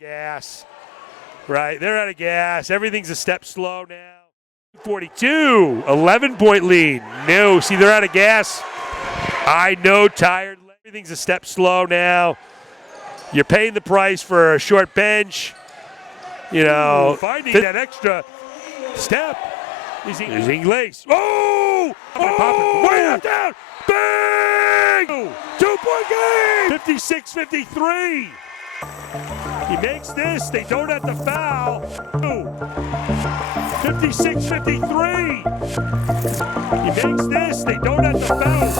Gas, right? They're out of gas. Everything's a step slow now. 42, 11-point lead. No, see, they're out of gas. I know, tired. Everything's a step slow now. You're paying the price for a short bench. You know, finding that extra step is Ingles. Oh! Way up, down! Bang! 2-point game! 56-53. He makes this. They don't have to foul. 56-53. He makes this. They don't have to foul.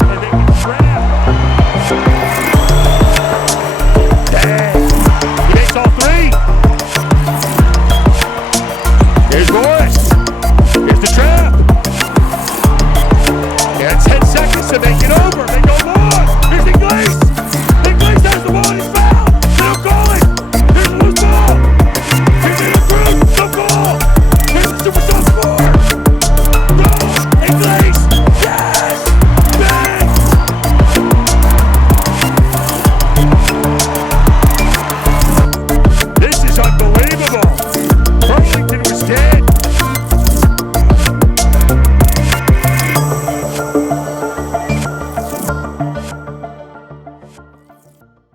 And they can trap. Dang. He makes all three. Here's Morris. Here's the trap. Yeah, 10 seconds to make it over. They go long. Here's Ingles. Ingles has the ball and he's fouled. They don't call it. Here's the loose ball. Here's the improve. No call. Here's the super sophomore. No. Ingles. Yes. Bang. This is unbelievable. Burlington was dead.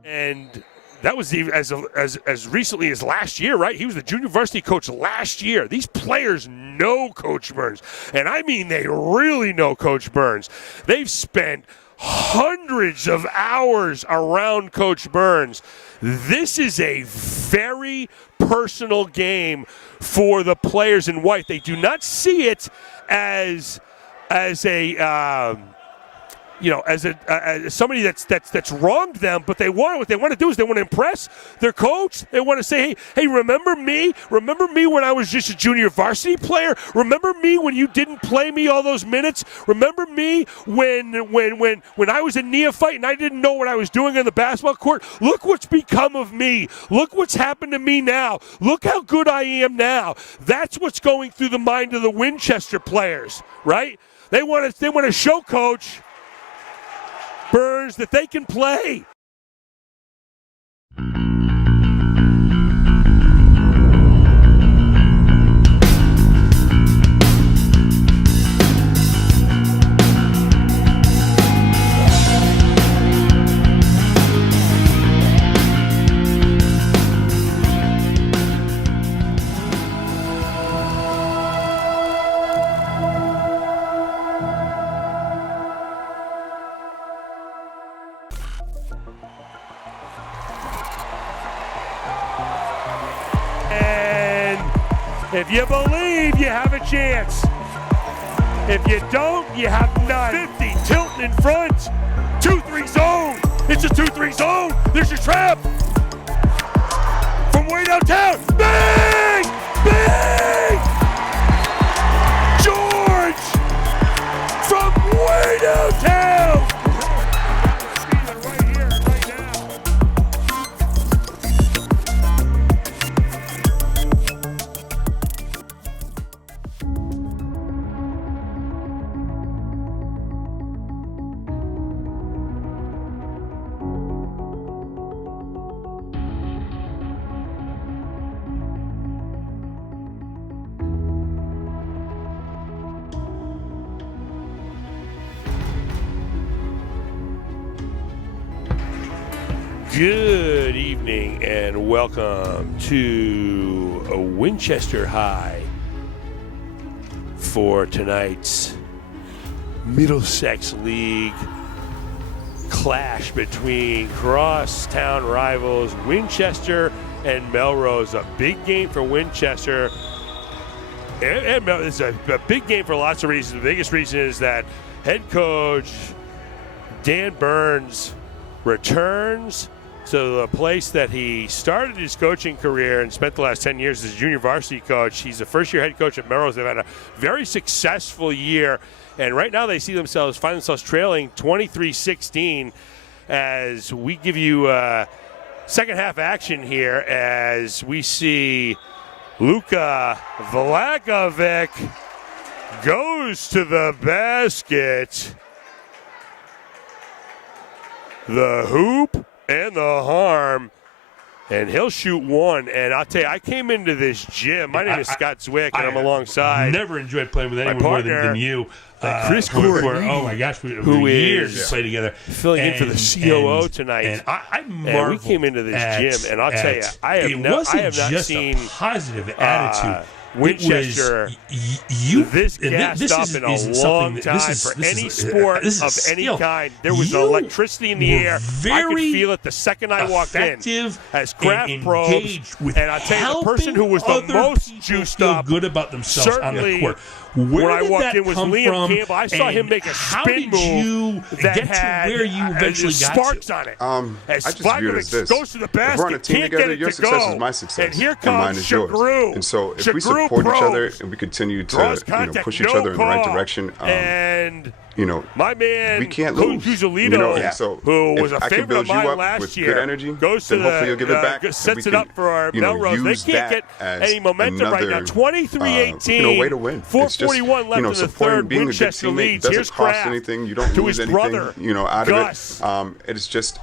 And that was as recently as last year, right? He was the junior varsity coach last year. These players know Coach Burns, and I mean they really know Coach Burns. They've spent hundreds of hours around Coach Burns. This is a very personal game for the players in white. They do not see it as somebody that's wronged them, but what they want to do is they want to impress their coach. They want to say, hey, remember me? Remember me when I was just a junior varsity player? Remember me when you didn't play me all those minutes? Remember me when I was a neophyte and I didn't know what I was doing on the basketball court? Look what's become of me. Look what's happened to me now. Look how good I am now. That's what's going through the mind of the Winchester players, right? They want to show Coach Burns that they can play. If you believe, you have a chance. If you don't, you have none. 50, Tilton in front. 2-3 zone. It's a 2-3 zone. There's your trap. From way downtown. Bang! Bang! George! From way downtown. Right here, right now. Good evening and welcome to Winchester High for tonight's Middlesex League clash between crosstown rivals Winchester and Melrose. A big game for Winchester. And it's a big game for lots of reasons. The biggest reason is that head coach Dan Burns returns to the place that he started his coaching career and spent the last 10 years as a junior varsity coach. He's the first-year head coach at Melrose. They've had a very successful year, and right now they find themselves trailing 23-16 as we give you second half action here as we see Luka Vlakovic goes to the basket. The hoop and the harm. And he'll shoot one. And I'll tell you, I came into this gym. My name is Scott Zwick, and I'm alongside. Never enjoyed playing with anyone more than you. Chris Courtney. Oh, my gosh. Who years is to play together. Filling in for the COO tonight. And I marvel. And we came into this gym, and I'll tell you, I have not seen a positive attitude. Winchester this gassed up in a long time for any sport of any kind. There was electricity in the air. I could feel it the second I walked in. As Kraft probes, and I'll tell you, the person who was the most juiced up, good about themselves certainly on the court. When I walked in was Liam Campbell. I saw him make a spin move that had where you eventually sparks on it. I just view it as this. Goes to the basket, if we're on a team together, your success is my success, and here comes mine is yours. And so if we support each other and we continue to push each other in the right direction, and my man, we can't lose. Cusolito, who was a favorite of mine last year, good energy, goes to hopefully you'll give it back. Sets it up for our Melrose. They can't get any momentum right now. 23-18. Way to win. 4:41 left in the third. Winchester leads. Here's Kraft anything. You don't to lose his anything, brother, out Gus. of it. It's just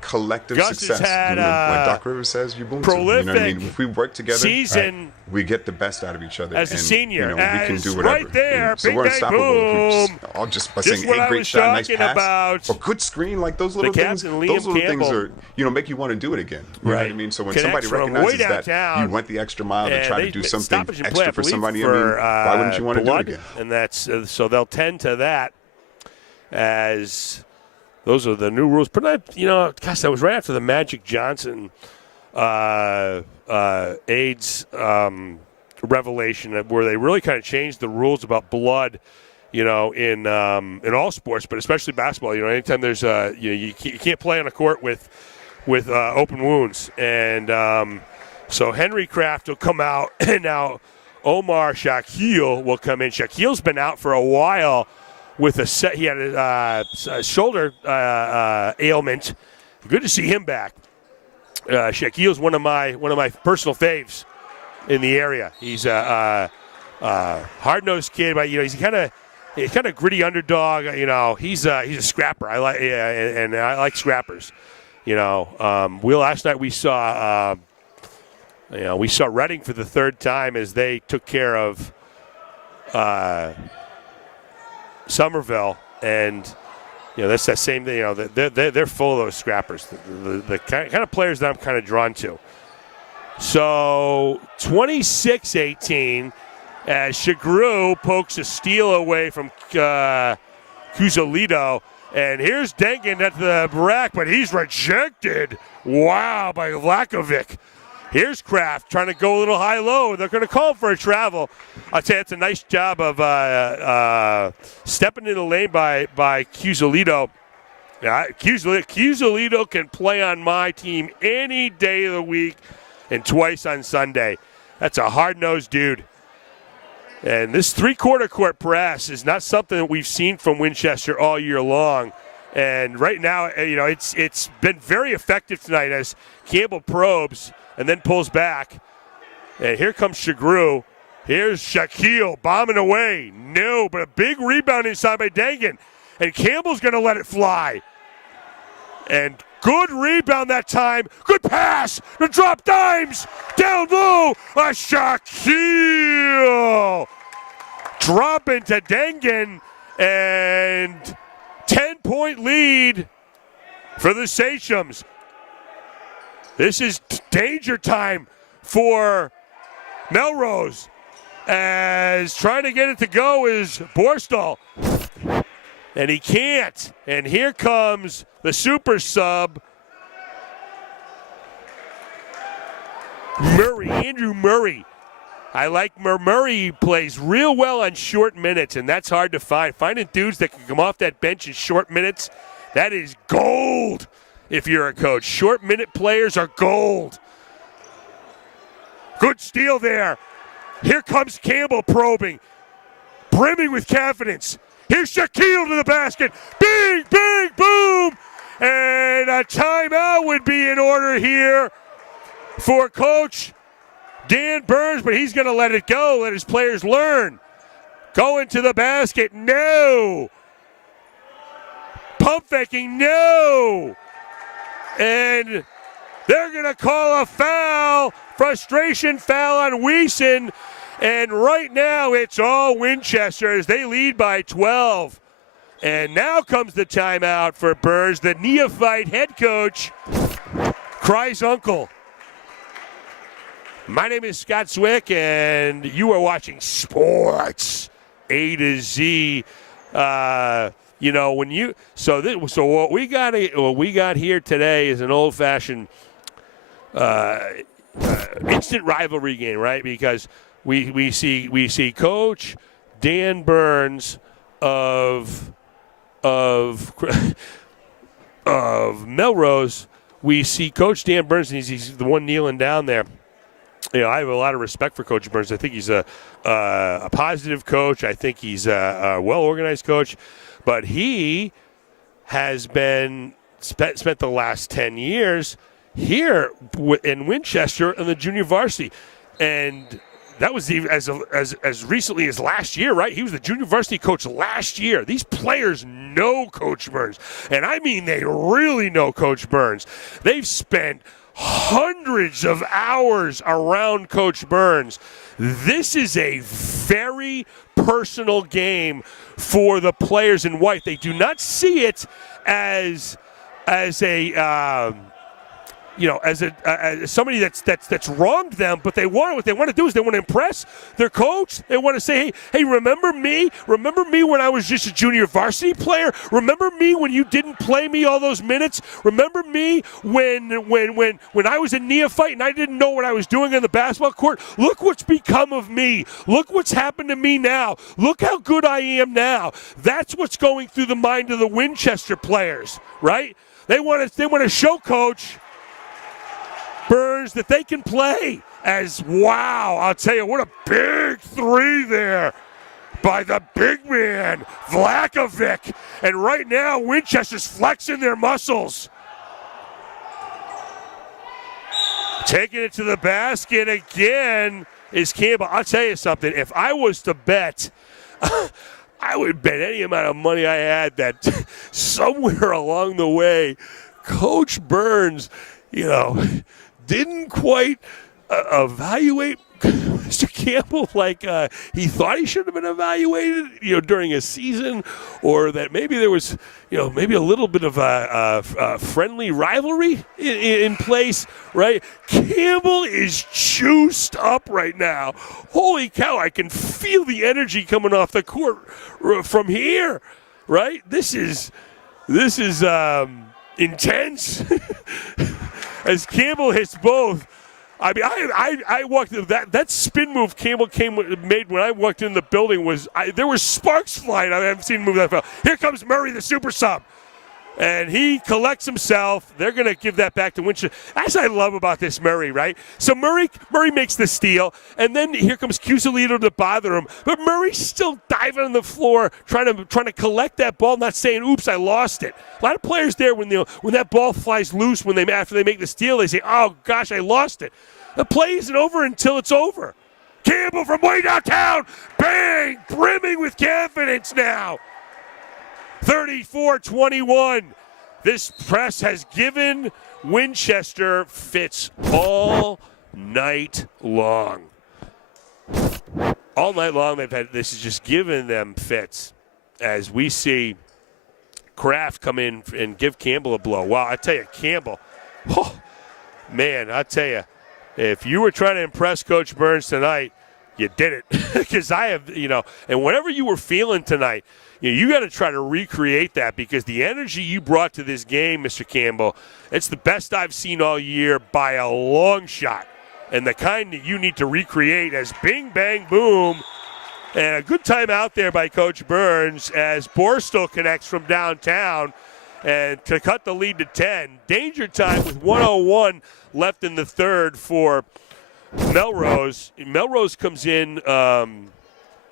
collective Gus success. Has had, like Doc Rivers says, you boom. Prolific what I mean? If we work together, season we get the best out of each other. As a senior, we can do whatever. Right there, so we're unstoppable. All just by saying, "Hey, great shot, nice pass," or good screen, like those little things. Those little things are, make you want to do it again. You know what I mean? So when somebody recognizes that you went the extra mile to try to do something extra for somebody, why wouldn't you want to do it again? And that's so they'll tend to that as. Those are the new rules. But, gosh, that was right after the Magic Johnson AIDS revelation where they really kind of changed the rules about blood, in all sports, but especially basketball. Anytime there's you can't play on a court with open wounds. And so Henry Kraft will come out, and now Omar Shaquille will come in. Shaquille's been out for a while. He had a shoulder ailment. Good to see him back. Shaquille's one of my personal faves in the area. He's a hard-nosed kid, but he's kind of gritty underdog. He's a scrapper. I like scrappers. Last night we saw Reading for the third time as they took care of. Somerville, and that's that same thing. They're full of those scrappers, the kind of players that I'm kind of drawn to. So 26-18 as Shagru pokes a steal away from Cusolito, and here's Dengen at the rack, but he's rejected. Wow, by Vlakovic. Here's Kraft trying to go a little high-low. They're going to call him for a travel. I'd say it's a nice job of stepping in the lane by Cusolito. Cusolito can play on my team any day of the week and twice on Sunday. That's a hard-nosed dude. And this three-quarter court press is not something that we've seen from Winchester all year long. And right now, it's been very effective tonight as Campbell probes and then pulls back. And here comes Shagru. Here's Shaquille bombing away. No, but a big rebound inside by Dengen. And Campbell's going to let it fly. And good rebound that time. Good pass. The drop dimes. Down low. A Shaquille. Drop into Dengen. And 10-point lead for the Sachems. This is danger time for Melrose as trying to get it to go is Borstal. And he can't. And here comes the super sub, Andrew Murray. I like Murray plays real well on short minutes, and that's hard to find. Finding dudes that can come off that bench in short minutes, that is gold. If you're a coach, short minute players are gold. Good steal there. Here comes Campbell probing, brimming with confidence. Here's Shaquille to the basket. Bing, bing, boom. And a timeout would be in order here for Coach Dan Burns, but he's going to let it go, let his players learn. Going to the basket, no. Pump faking, no. And they're going to call a foul, frustration foul on Weeson. And right now it's all Winchester as they lead by 12. And now comes the timeout for Burns. The neophyte head coach cries uncle. My name is Scott Zwick, and you are watching Sports A to Z. What we got here today is an old-fashioned instant rivalry game, right? Because we see Coach Dan Burns of Melrose. We see Coach Dan Burns, and he's the one kneeling down there. You know, I have a lot of respect for Coach Burns. I think he's a positive coach. I think he's a well-organized coach. But he has been spent the last 10 years here in Winchester in the junior varsity. And that was even as recently as last year, right? He was the junior varsity coach last year. These players know Coach Burns. And I mean they really know Coach Burns. They've spent hundreds of hours around Coach Burns. This is a very personal game for the players in white. They do not see it as somebody that's wronged them, but what they want to do is they want to impress their coach. They want to say, hey, remember me? Remember me when I was just a junior varsity player? Remember me when you didn't play me all those minutes? Remember me when I was a neophyte and I didn't know what I was doing on the basketball court? Look what's become of me. Look what's happened to me now. Look how good I am now. That's what's going through the mind of the Winchester players, right? They want to show Coach Burns that they can play as, wow, I'll tell you, what a big three there by the big man, Vlakovic. And right now, Winchester's flexing their muscles. Taking it to the basket again is Campbell. I'll tell you something, if I was to bet, I would bet any amount of money I had that somewhere along the way, Coach Burns, didn't quite evaluate Mr. Campbell like he thought he should have been evaluated, during a season, or that maybe there was, maybe a little bit of a friendly rivalry in place, right? Campbell is juiced up right now. Holy cow, I can feel the energy coming off the court from here, right? This is intense. As Campbell hits both. I mean, I walked that spin move Campbell made when I walked in the building there were sparks flying. I haven't seen him move that fast. Here comes Murray, the super sub, and he collects himself. They're going to give that back to Winchester. As I love about this Murray, right? So Murray makes the steal, and then here comes Cusilito to bother him, but Murray's still diving on the floor, trying to collect that ball, not saying, "Oops, I lost it." A lot of players there when that ball flies loose after they make the steal, they say, "Oh gosh, I lost it." The play isn't over until it's over. Campbell from way downtown, bang, brimming with confidence now. 34-21. This press has given Winchester fits all night long. All night long this has just given them fits as we see Kraft come in and give Campbell a blow. Wow, I tell you, Campbell, man, I tell you, if you were trying to impress Coach Burns tonight, you did it. Because I have, and whatever you were feeling tonight, you got to try to recreate that, because the energy you brought to this game, Mr. Campbell, it's the best I've seen all year by a long shot. And the kind that you need to recreate as bing, bang, boom. And a good time out there by Coach Burns as Borstel connects from downtown and to cut the lead to 10. Danger time with 1:01 left in the third for Melrose. Melrose comes in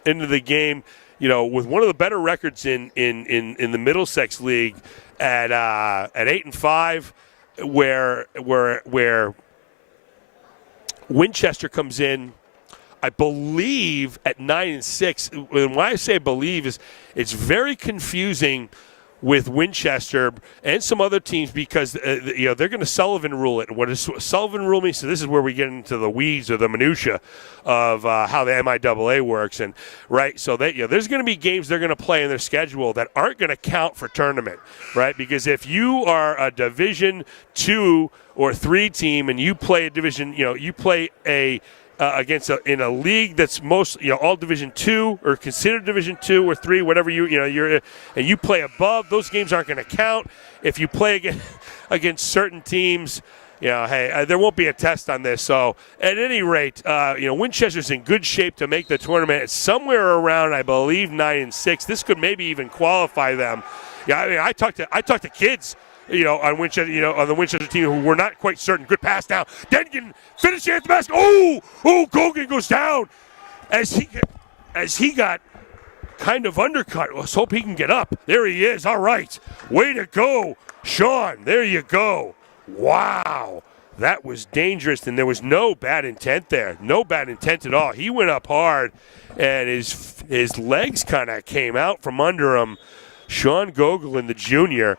into the game, with one of the better records in the Middlesex League at 8-5, where Winchester comes in, I believe, at 9-6. And when I say believe, it's very confusing with Winchester and some other teams because they're going to Sullivan rule it. What does Sullivan rule mean? So this is where we get into the weeds or the minutia of how the MIAA works, and right. So there's going to be games they're going to play in their schedule that aren't going to count for tournament, right? Because if you are a Division II or III team and you play a Division, you play a against in a league that's most all Division II or considered Division II or III, whatever you're and you play above, those games aren't going to count. If you play against certain teams, hey, there won't be a test on this. So at any rate, Winchester's in good shape to make the tournament. It's somewhere around, I believe, 9-6. This could maybe even qualify them. Yeah, I mean, I talked to kids. On Winchester, on the Winchester team who were not quite certain. Good pass down. Dengen finishing at the basket. Oh, Gogan goes down as he got kind of undercut. Let's hope he can get up. There he is. All right. Way to go, Sean. There you go. Wow. That was dangerous, and there was no bad intent there. No bad intent at all. He went up hard, and his legs kind of came out from under him. Sean Gogolin, the junior.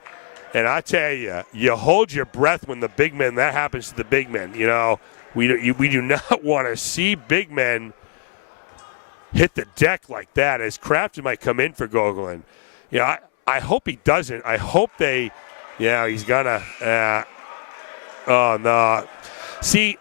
And I tell you, you hold your breath when the big men, that happens to the big men. We do not want to see big men hit the deck like that, as Crafton might come in for Gogolin. I hope he doesn't. I hope he's going to. Oh, no. See,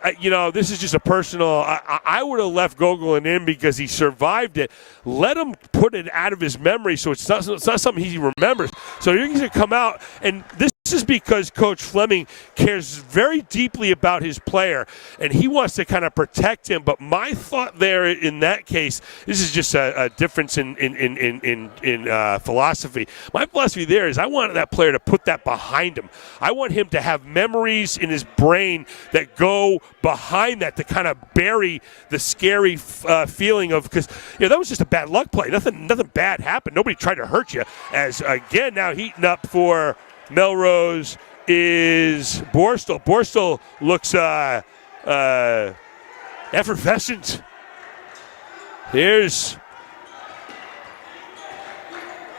this is just a personal. I would have left Gogolin in because he survived it. Let him put it out of his memory, so it's not something he remembers. So you're going to come out, and this is because Coach Fleming cares very deeply about his player, and he wants to kind of protect him. But my thought there in that case, this is just a difference in philosophy. My philosophy there is I want that player to put that behind him. I want him to have memories in his brain that go behind that to kind of bury the scary feeling of, because that was just a bad luck play. Nothing bad happened. Nobody tried to hurt you. As again now heating up for Melrose is Borstel. Borstel looks effervescent. Here's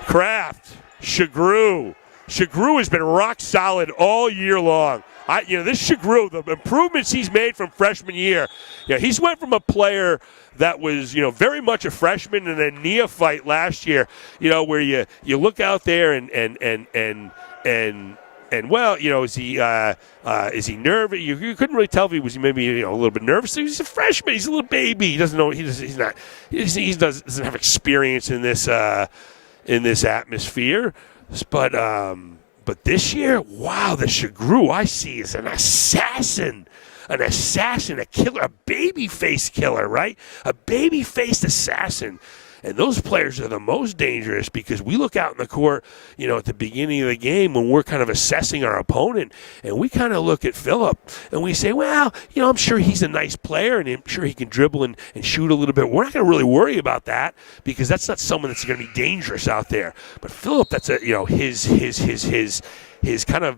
Kraft. Shagru has been rock solid all year long. This Shagru, the improvements he's made from freshman year, he's went from a player that was, very much a freshman and a neophyte last year, where you look out there and well, is he nervous? You couldn't really tell if he was maybe a little bit nervous. He's a freshman. He's a little baby. He doesn't know. He doesn't have experience in this atmosphere. But this year, wow, the Shagru I see is an assassin, a killer, a baby-faced killer, right? A baby-faced assassin. And those players are the most dangerous because we look out in the court, at the beginning of the game when we're kind of assessing our opponent, and we kind of look at Phillip and we say, well, I'm sure he's a nice player and I'm sure he can dribble and shoot a little bit. We're not going to really worry about that because that's not someone that's going to be dangerous out there. But Phillip, that's his kind of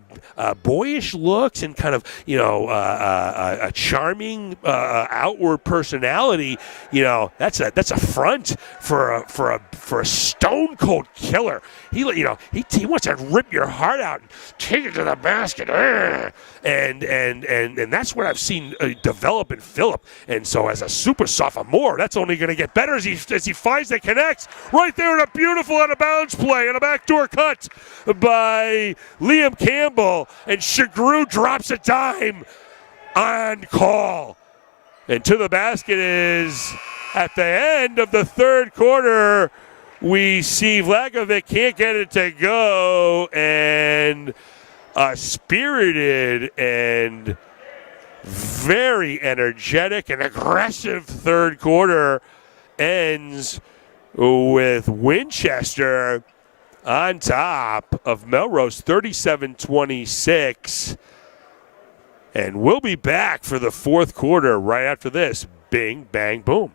boyish looks and kind of a charming outward personality, that's a front for a stone cold killer. He wants to rip your heart out and take it to the basket, and that's what I've seen develop in Phillip. And so as a super sophomore, that's only going to get better as he finds that connects right there in a beautiful out of bounds play and a backdoor cut by Liam Campbell, and Shagru drops a dime on call. And to the basket is at the end of the third quarter. We see Vlagovic can't get it to go, and a spirited and very energetic and aggressive third quarter ends with Winchester on top of Melrose, 37-26. And we'll be back for the fourth quarter right after this. Bing, bang, boom.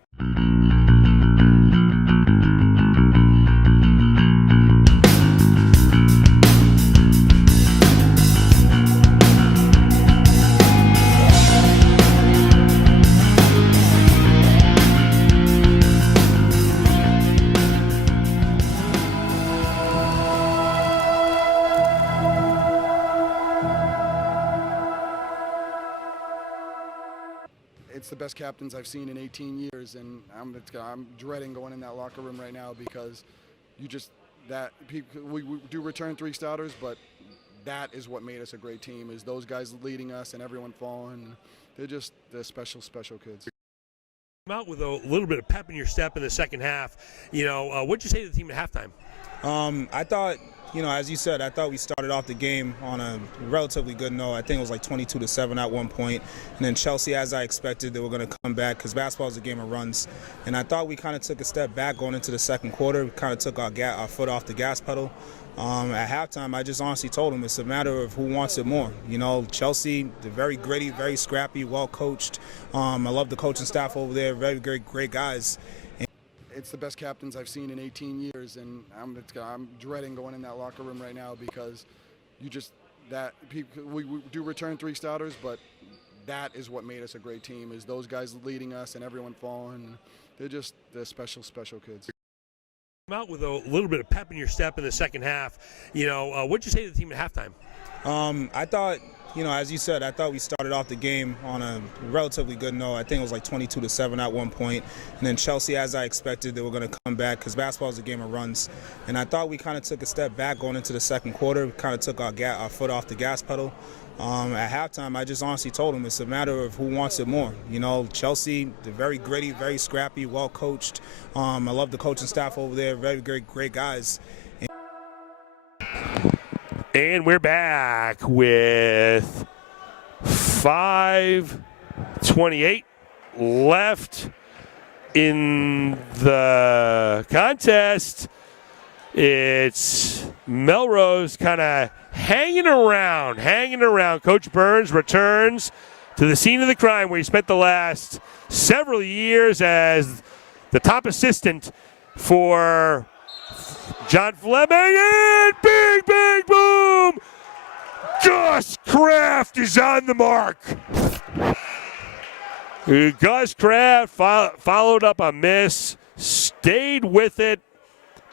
It's the best captains I've seen in 18 years, and I'm dreading going in that locker room right now because we do return 3 starters, but that is what made us a great team, is those guys leading us and everyone following. They're special, special kids. Out with a little bit of pep in your step in the second half. What'd you say to the team at halftime? I thought, as you said, I thought we started off the game on a relatively good note. I think it was like 22-7 at one point. And then Chelsea, as I expected, they were going to come back because basketball is a game of runs. And I thought we kind of took a step back going into the second quarter. We kind of took our foot off the gas pedal. At halftime, I just honestly told them it's a matter of who wants it more. Chelsea, they're very gritty, very scrappy, well coached. I love the coaching staff over there, very great guys. It's the best captains I've seen in 18 years, and I'm dreading going in that locker room right now because we do return 3 starters, but that is what made us a great team, is those guys leading us and everyone following. They're special, special kids. Out with a little bit of pep in your step in the second half. What'd you say to the team at halftime? I thought, as you said, I thought we started off the game on a relatively good note. I think it was like 22-7 at one point. And then Chelsea, as I expected, they were going to come back because basketball is a game of runs. And I thought we kind of took a step back going into the second quarter. We kind of took our foot off the gas pedal. At halftime, I just honestly told them it's a matter of who wants it more. Chelsea, they're very gritty, very scrappy, well coached. I love the coaching staff over there, very great guys. And we're back with 5:28 left in the contest. It's Melrose kind of hanging around. Coach Burns returns to the scene of the crime where he spent the last several years as the top assistant for John Fleming. And bing, bang, boom! Gus Kraft is on the mark. Gus Kraft followed up a miss, stayed with it.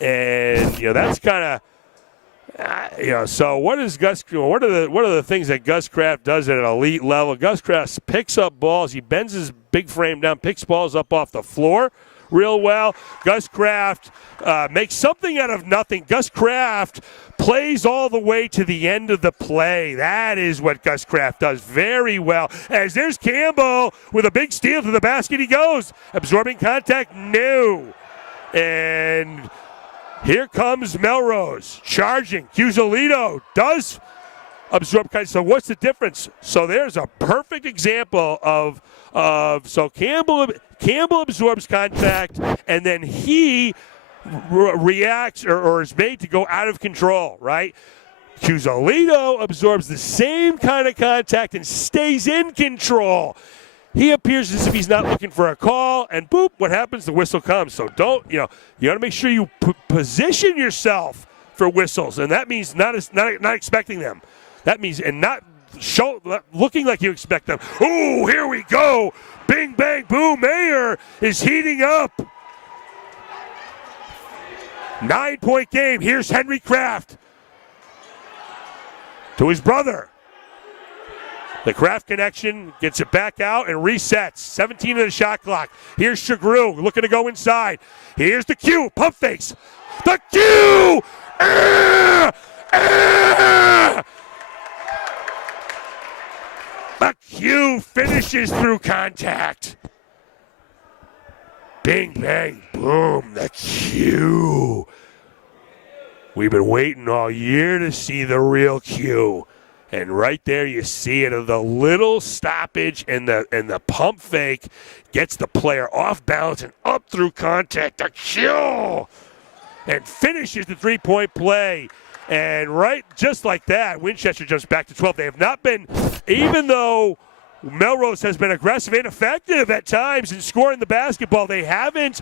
And that's kind of so what is Gus? What are the things that Gus Kraft does at an elite level? Gus Kraft picks up balls. He bends his big frame down, picks balls up off the floor real well. Gus Kraft makes something out of nothing. Gus Kraft plays all the way to the end of the play. That is what Gus Kraft does very well. As there's Campbell with a big steal to the basket. He goes, absorbing contact. No, and here comes Melrose charging. Cusolito does absorb contact. So what's the difference? So there's a perfect example of so Campbell absorbs contact, and then he reacts or is made to go out of control, right? Cusolito absorbs the same kind of contact and stays in control. He appears as if he's not looking for a call, and boop, what happens? The whistle comes. So you got to make sure you position yourself for whistles, and that means not expecting them. That means not looking like you expect them. Oh, here we go! Bing, bang, boom! Mayer is heating up. 9-point game. Here's Henry Kraft to his brother. The Kraft connection gets it back out and resets. 17 of the shot clock. Here's Shagru looking to go inside. Here's the Q. Pump fakes. The Q! The Q finishes through contact. Bing, bang, boom. The Q. We've been waiting all year to see the real Q. And right there you see it, the little stoppage and the pump fake gets the player off balance and up through contact. The Q! And finishes the three-point play. And right just like that, Winchester jumps back to 12. They have not been, even though Melrose has been aggressive and effective at times in scoring the basketball, they haven't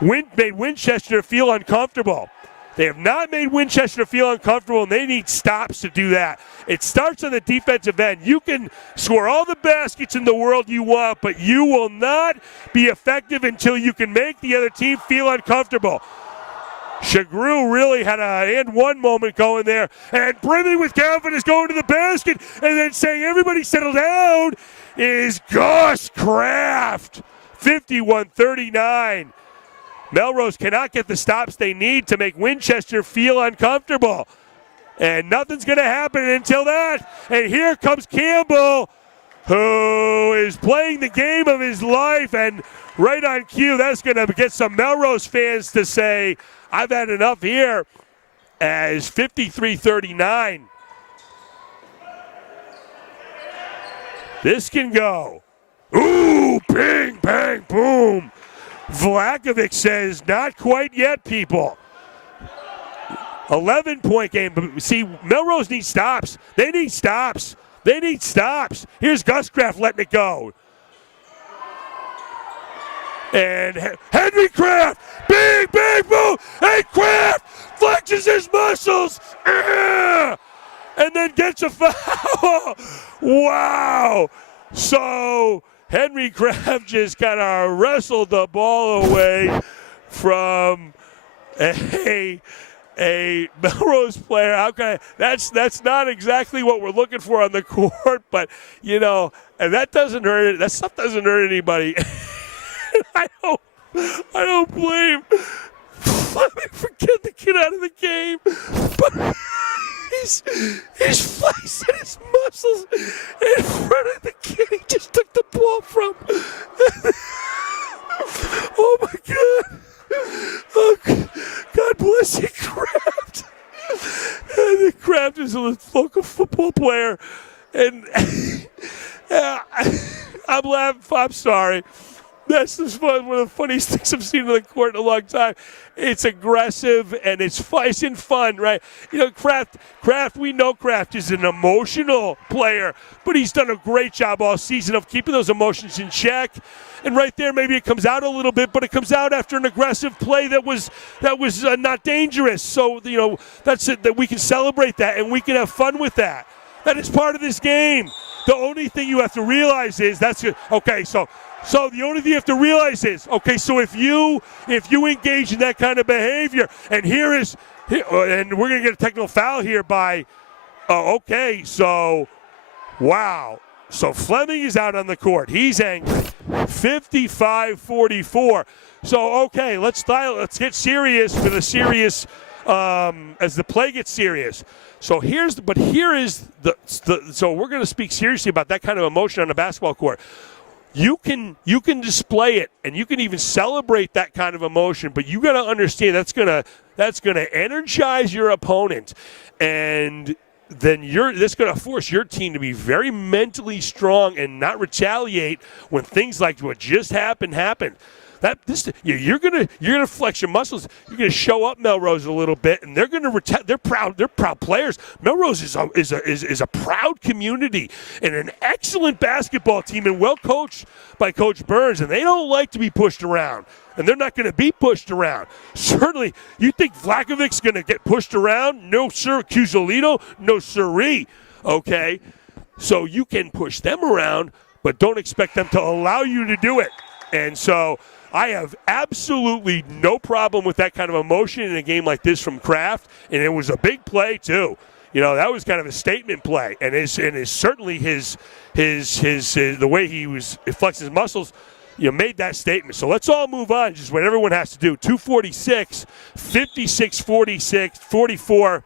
made Winchester feel uncomfortable. They have not made Winchester feel uncomfortable, and they need stops to do that. It starts on the defensive end. You can score all the baskets in the world you want, but you will not be effective until you can make the other team feel uncomfortable. Shagru really had a and one moment going there, and brimming with confidence going to the basket, and then saying, everybody settle down. is Gus Kraft, 51-39. Melrose cannot get the stops they need to make Winchester feel uncomfortable. And nothing's going to happen until that. And here comes Campbell, who is playing the game of his life. And right on cue, that's going to get some Melrose fans to say, I've had enough here, as 53-39. This can go. Ooh, bing, bang, boom. Vlakovic says, not quite yet, people. 11-point game. But see, Melrose needs stops. They need stops. They need stops. Here's Gus Kraft letting it go. And Henry Kraft, bing, bang, boom. Hey, Kraft flexes his muscles. And then gets a foul. Wow. So Henry Kraft just kind of wrestled the ball away from a Melrose player. Okay, that's not exactly what we're looking for on the court, but and that doesn't hurt. That stuff doesn't hurt anybody. I don't blame. Let me forget the kid out of the game, but he's flexing his muscles in front of the kid he just took the ball from. Oh my God. Oh, God bless you, Kraft. And Kraft is a local football player. And I'm laughing. I'm sorry. That's just one of the funniest things I've seen in the court in a long time. It's aggressive and it's in fun, right? Kraft, we know Kraft is an emotional player, but he's done a great job all season of keeping those emotions in check. And right there, maybe it comes out a little bit, but it comes out after an aggressive play that was not dangerous. So, that's it, that we can celebrate that and we can have fun with that. That is part of this game. The only thing you have to realize is okay, so the only thing you have to realize is, okay, so if you engage in that kind of behavior, and and we're going to get a technical foul here by, okay, so, wow. So Fleming is out on the court. He's angry. 55-44. So, okay, let's get serious for the serious, as the play gets serious. So so we're going to speak seriously about that kind of emotion on a basketball court. You can display it and you can even celebrate that kind of emotion, but you got to understand that's gonna energize your opponent, and then that's going to force your team to be very mentally strong and not retaliate when things like what just happened. You're gonna flex your muscles. You're gonna show up Melrose a little bit, and they're proud. They're proud players. Melrose is a proud community and an excellent basketball team, and well coached by Coach Burns. And they don't like to be pushed around, and they're not going to be pushed around. Certainly, you think Vlakovic's going to get pushed around? No, sir. Cusolito? No, sirree. Okay, so you can push them around, but don't expect them to allow you to do it. And so I have absolutely no problem with that kind of emotion in a game like this from Kraft, and it was a big play too. That was kind of a statement play, and is certainly his the way he flexing his muscles, made that statement. So let's all move on. Just what everyone has to do. 2:46, 56-46, 44.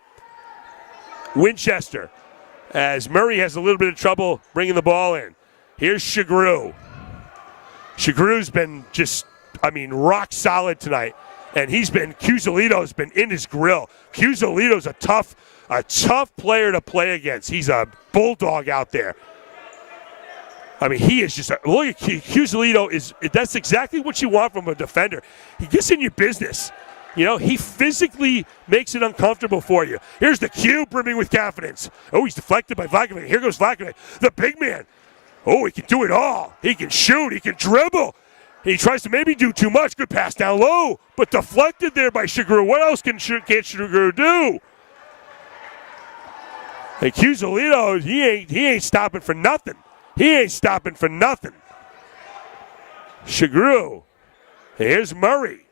Winchester, as Murray has a little bit of trouble bringing the ball in. Here's Shagru. Shagru's been rock solid tonight. And Cusolito's been in his grill. Cusolito's a tough player to play against. He's a bulldog out there. He is just look at Cusolito. That's exactly what you want from a defender. He gets in your business. He physically makes it uncomfortable for you. Here's the Q brimming with confidence. Oh, he's deflected by Vlakovic. Here goes Vlakovic, the big man. Oh, he can do it all. He can shoot. He can dribble. He tries to maybe do too much. Good pass down low, but deflected there by Shagru. What else can't Shagru do? Hey, Cusolito, he ain't stopping for nothing. He ain't stopping for nothing. Shagru. Here's Murray.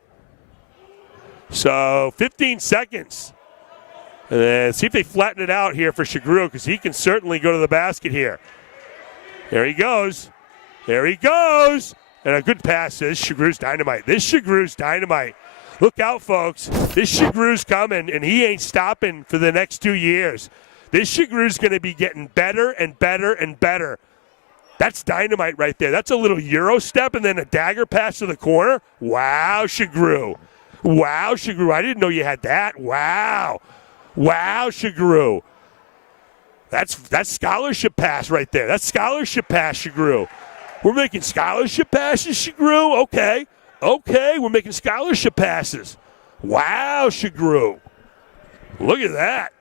So 15 seconds. And see if they flatten it out here for Shagru, because he can certainly go to the basket here. There he goes. There he goes. And a good pass. This Shagrew's dynamite. This Shagrew's dynamite. Look out, folks. This Shagrew's coming, and he ain't stopping for the next 2 years. This Shagrew's going to be getting better and better and better. That's dynamite right there. That's a little Euro step and then a dagger pass to the corner. Wow, Shagrew. Wow, Shagrew. I didn't know you had that. Wow. Wow, Shagrew. That's scholarship pass right there. That's scholarship pass, Shagrew. We're making scholarship passes, Shagrew? Okay. Okay, we're making scholarship passes. Wow, Shagrew. Look at that.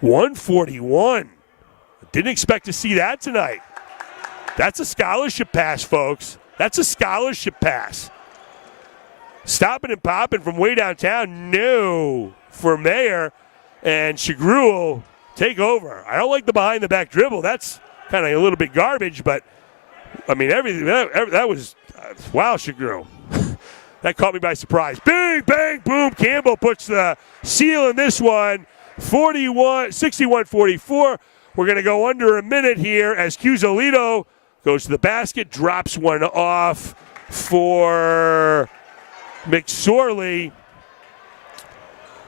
141. Didn't expect to see that tonight. That's a scholarship pass, folks. That's a scholarship pass. Stopping and popping from way downtown. No. For Mayer. And Shagrew will take over. I don't like the behind-the-back dribble. That's kind of a little bit garbage, but, I mean, everything that was, wow, Shagrew. That caught me by surprise. Bang, bang, boom. Campbell puts the seal in this one. 61-44. We're going to go under a minute here as Cusolito goes to the basket, drops one off for McSorley.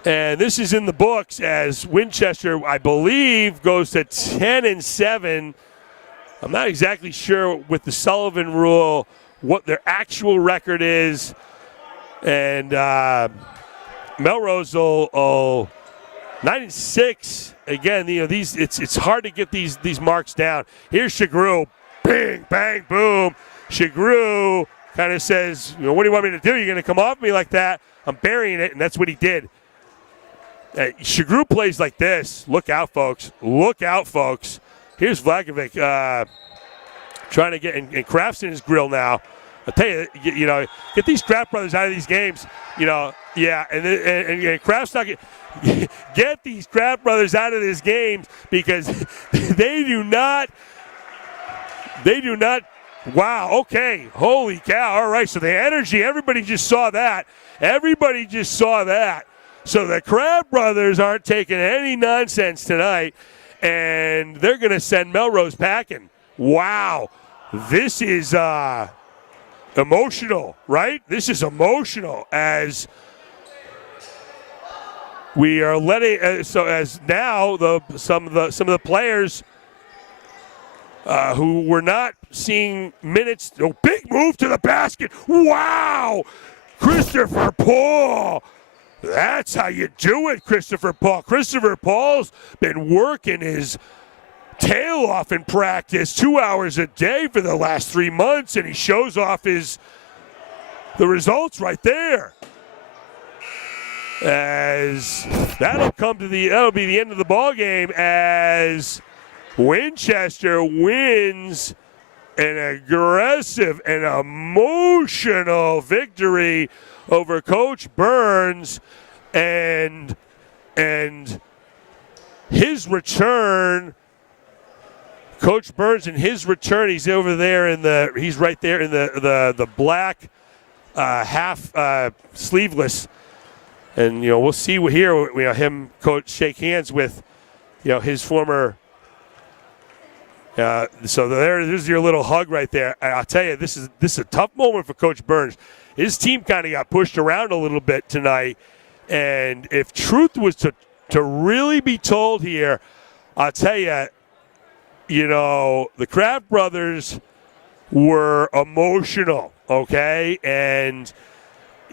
And this is in the books as Winchester, I believe, goes to 10-7. I'm not exactly sure with the Sullivan rule what their actual record is. And Melrose will 9-6. Again, you know, these it's hard to get these marks down. Here's Shagrew. Bang, bang, boom. Shagrew kind of says, you know, what do you want me to do? You're going to come off me like that? I'm burying it, and that's what he did. Shagrew plays like this. Look out, folks. Look out, folks. Here's Vlakovic trying to get, and Kraft's in his grill now. I'll tell you, you know, get these Kraft brothers out of these games. You know, yeah, and Kraft's not get these Kraft brothers out of these games because they do not. Wow, okay. Holy cow. All right, so the energy, everybody just saw that. Everybody just saw that. So the Kraft brothers aren't taking any nonsense tonight, and they're going to send Melrose packing. Wow. This is emotional, right? This is emotional as we are letting so as now some of the players who were not seeing minutes. Oh, big move to the basket. Wow. Christopher Paul. That's how you do it, Christopher Paul. Christopher Paul's been working his tail off in practice 2 hours a day for the last 3 months, and he shows off the results right there. As that'll be the end of the ball game as Winchester wins an aggressive and emotional victory over Coach Burns, and his return. Coach Burns and his return. He's over there he's right there in the black half sleeveless, and you know we'll see here. You know him coach shake hands with his former. So there's your little hug right there. And I'll tell you, this is a tough moment for Coach Burns. His team kind of got pushed around a little bit tonight, and if truth was to really be told here, I'll tell you, the Kraft brothers were emotional, okay, and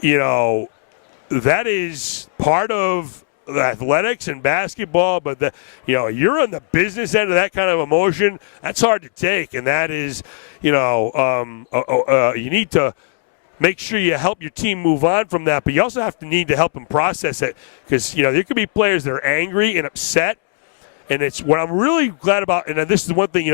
that is part of athletics and basketball, but you're on the business end of that kind of emotion. That's hard to take, and that is, you need to make sure you help your team move on from that, but you also need to help them process it because there could be players that are angry and upset, and it's what I'm really glad about. And this is one thing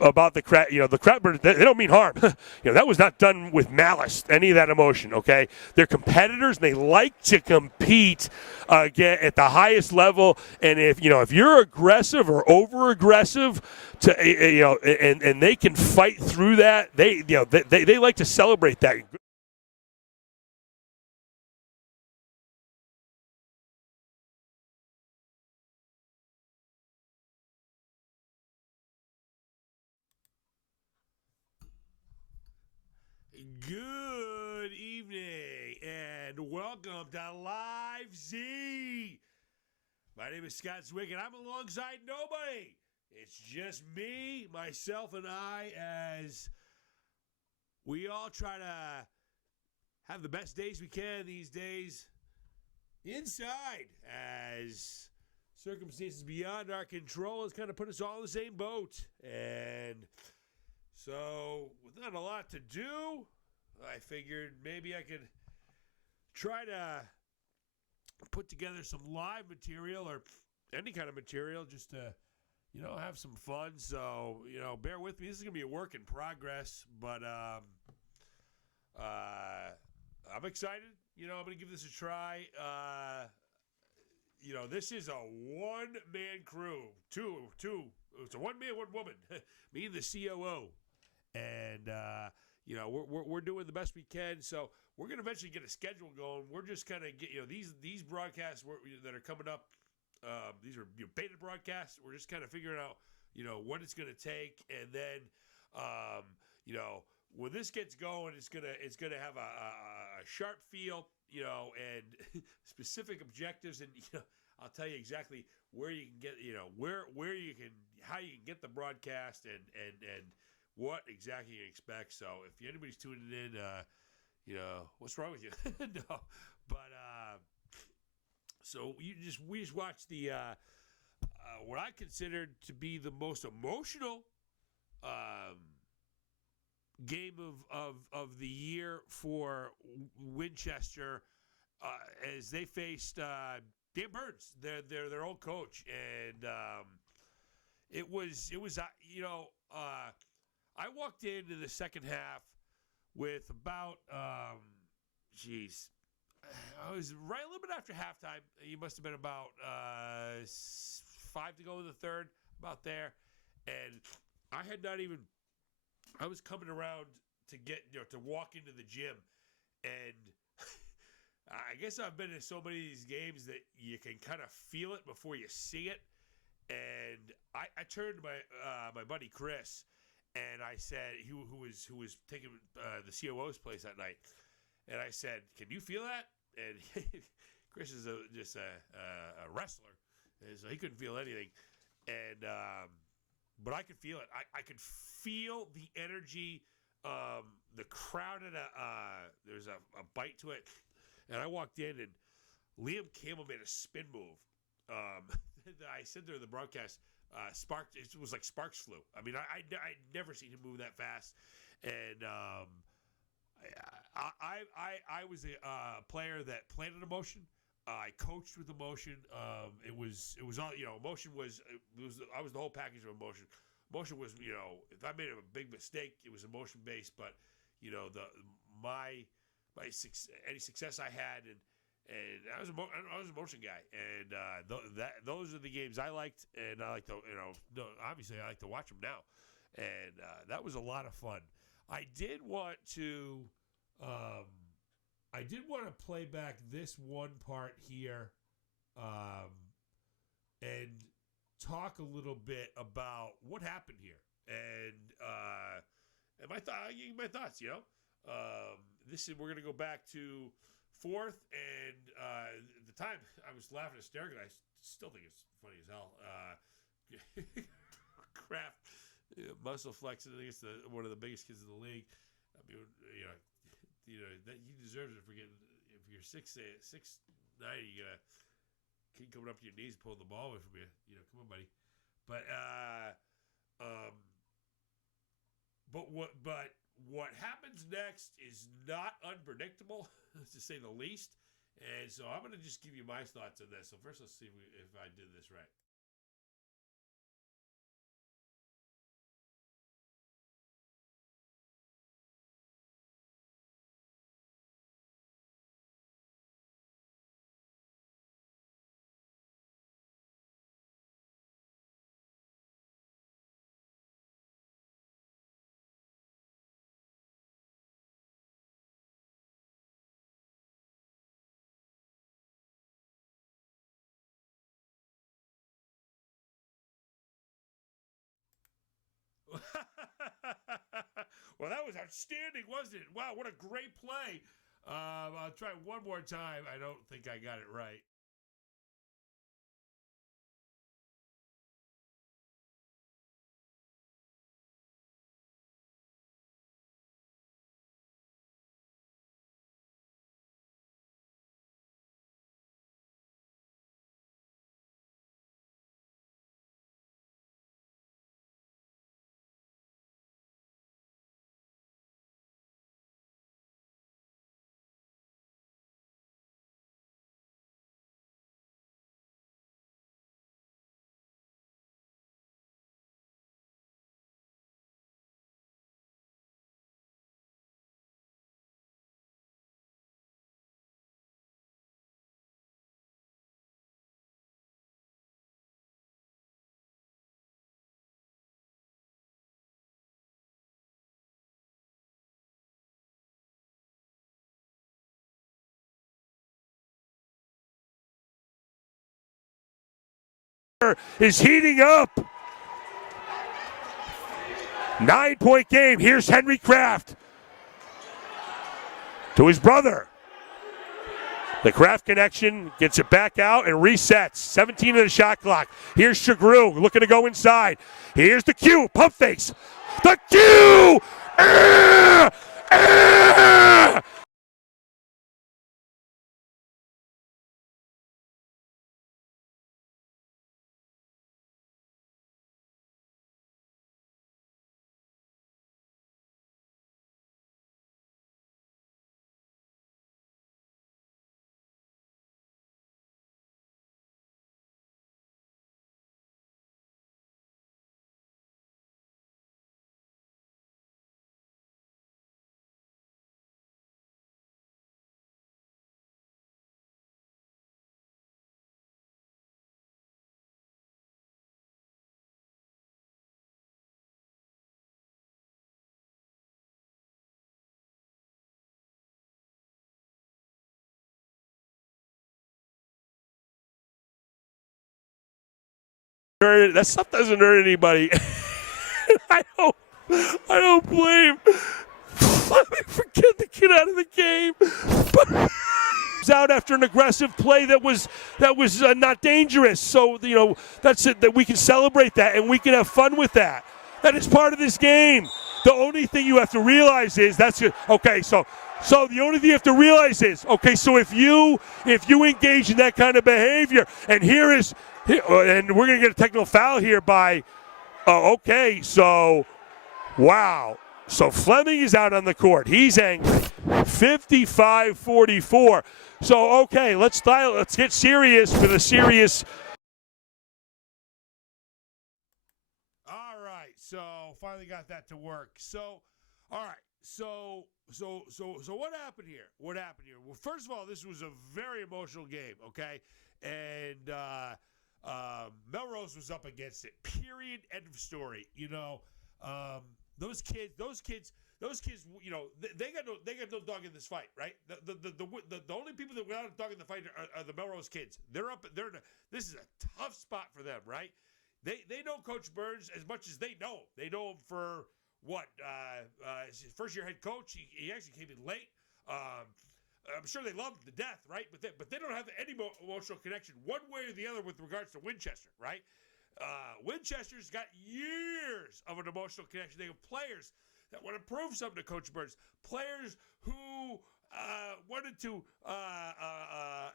about the Kraft, the Kraft, they don't mean harm. That was not done with malice, any of that emotion, okay? They're competitors, and they like to compete again at the highest level. And if you're aggressive or over-aggressive, and they can fight through that, they like to celebrate that. Good evening and welcome to Live Z. My name is Scott Zwick and I'm alongside nobody. It's just me, myself, and I as we all try to have the best days we can these days inside as circumstances beyond our control has kind of put us all in the same boat. And so, with not a lot to do, I figured maybe I could try to put together some live material or any kind of material just to, have some fun. So, bear with me. This is going to be a work in progress, but I'm excited. I'm going to give this a try. This is a one-man crew. Two. It's a one-man, one woman. Me and the COO. And, we're doing the best we can. So we're going to eventually get a schedule going. We're just kind of get, these broadcasts that are coming up, these are beta broadcasts. We're just kind of figuring out, what it's going to take. And then, when this gets going, it's going to have a sharp feel, and specific objectives. And, I'll tell you exactly where you can get, how you can get the broadcast and what exactly you can expect. So if anybody's tuning in, what's wrong with you? No, but so we just watched the what I considered to be the most emotional game of the year for Winchester as they faced Dan Burns, their old coach, and it was I walked into the second half with about, I was right a little bit after halftime. You must have been about 5 to go in the third, about there. And I was coming around to get, to walk into the gym. And I guess I've been in so many of these games that you can kind of feel it before you see it. And I turned to my buddy Chris, and I said, who was taking the COO's place that night, and I said, "Can you feel that?" And Chris is just a wrestler, and so he couldn't feel anything, and but I could feel it. I could feel the energy. The crowd there's a bite to it, and I walked in, and Liam Campbell made a spin move. I said there in the broadcast, it was like sparks flew. I mean, I'd never seen him move that fast, and I was a player that planted emotion. I coached with emotion. It was all emotion was I was the whole package of emotion. Emotion was if I made a big mistake, it was emotion based. But any success I had and I was a motion guy, and those are the games I liked, and I like to obviously I like to watch them now, and that was a lot of fun. I did want to play back this one part here, and talk a little bit about what happened here, and my thoughts. We're gonna go back to fourth, and at the time I was laughing hysterically. I still think it's funny as hell. Kraft muscle flexing against one of the biggest kids in the league. I mean, that he deserves it for getting. If you're 6'9", you got a kid coming up to your knees pulling the ball away from you. Come on, buddy. But what happens next is not unpredictable, to say the least. And so I'm going to just give you my thoughts on this. So first, let's see if I did this right. Well, that was outstanding, wasn't it? Wow, what a great play. I'll try one more time. I don't think I got it right. Is heating up. 9-point game. Here's Henry Kraft to his brother. The Kraft connection gets it back out and resets. 17 of the shot clock. Here's Shagru looking to go inside. Here's the Q. Pump fakes. The Q. That stuff doesn't hurt anybody. I don't blame. Let me forget the kid out of the game. Out after an aggressive play that was not dangerous. So that's it. That we can celebrate that and we can have fun with that. That is part of this game. The only thing you have to realize is okay. So the only thing you have to realize is okay. So if you engage in that kind of behavior, and and we're gonna get a technical foul here by. Okay. So, wow. So Fleming is out on the court. He's angry. 55-44. So okay, let's get serious with a serious. All right. So finally got that to work. So, all right. So what happened here? What happened here? Well, first of all, this was a very emotional game. Okay, and Melrose was up against it. Period. End of story. Those kids, they got no dog in this fight, right? The only people that went out dog in the fight are the Melrose kids. This is a tough spot for them, right? They know Coach Burns as much as they know. They know him for what? His first year head coach. He actually came in late. I'm sure they love him to death, right? But they don't have any emotional connection one way or the other with regards to Winchester, right? Winchester's got years of an emotional connection. They have players that want to prove something to Coach Burns. Players who wanted to,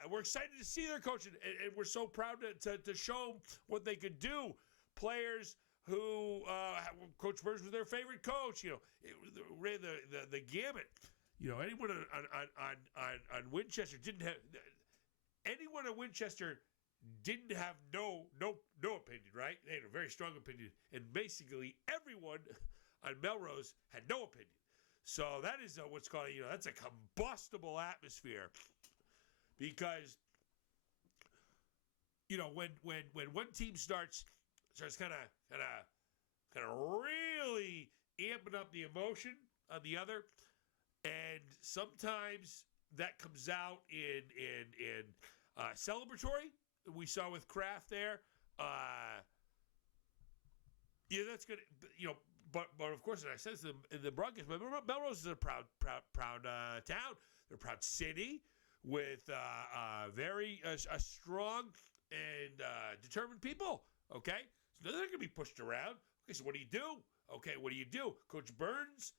were excited to see their coach, and were so proud to show what they could do. Players who Coach Burns was their favorite coach. Ran the gamut. Anyone on Winchester didn't have anyone at Winchester. Didn't have no opinion, right? They had a very strong opinion. And basically everyone on Melrose had no opinion. So that is what's called, that's a combustible atmosphere. Because, when one team starts kind of really amping up the emotion on the other, and sometimes that comes out in celebratory. We saw with Kraft there. That's good. but of course, I said in the broadcast, but Melrose is a proud town. They're a proud city with very strong and determined people. Okay, so they're going to be pushed around. Okay, so what do you do? Okay, what do you do? Coach Burns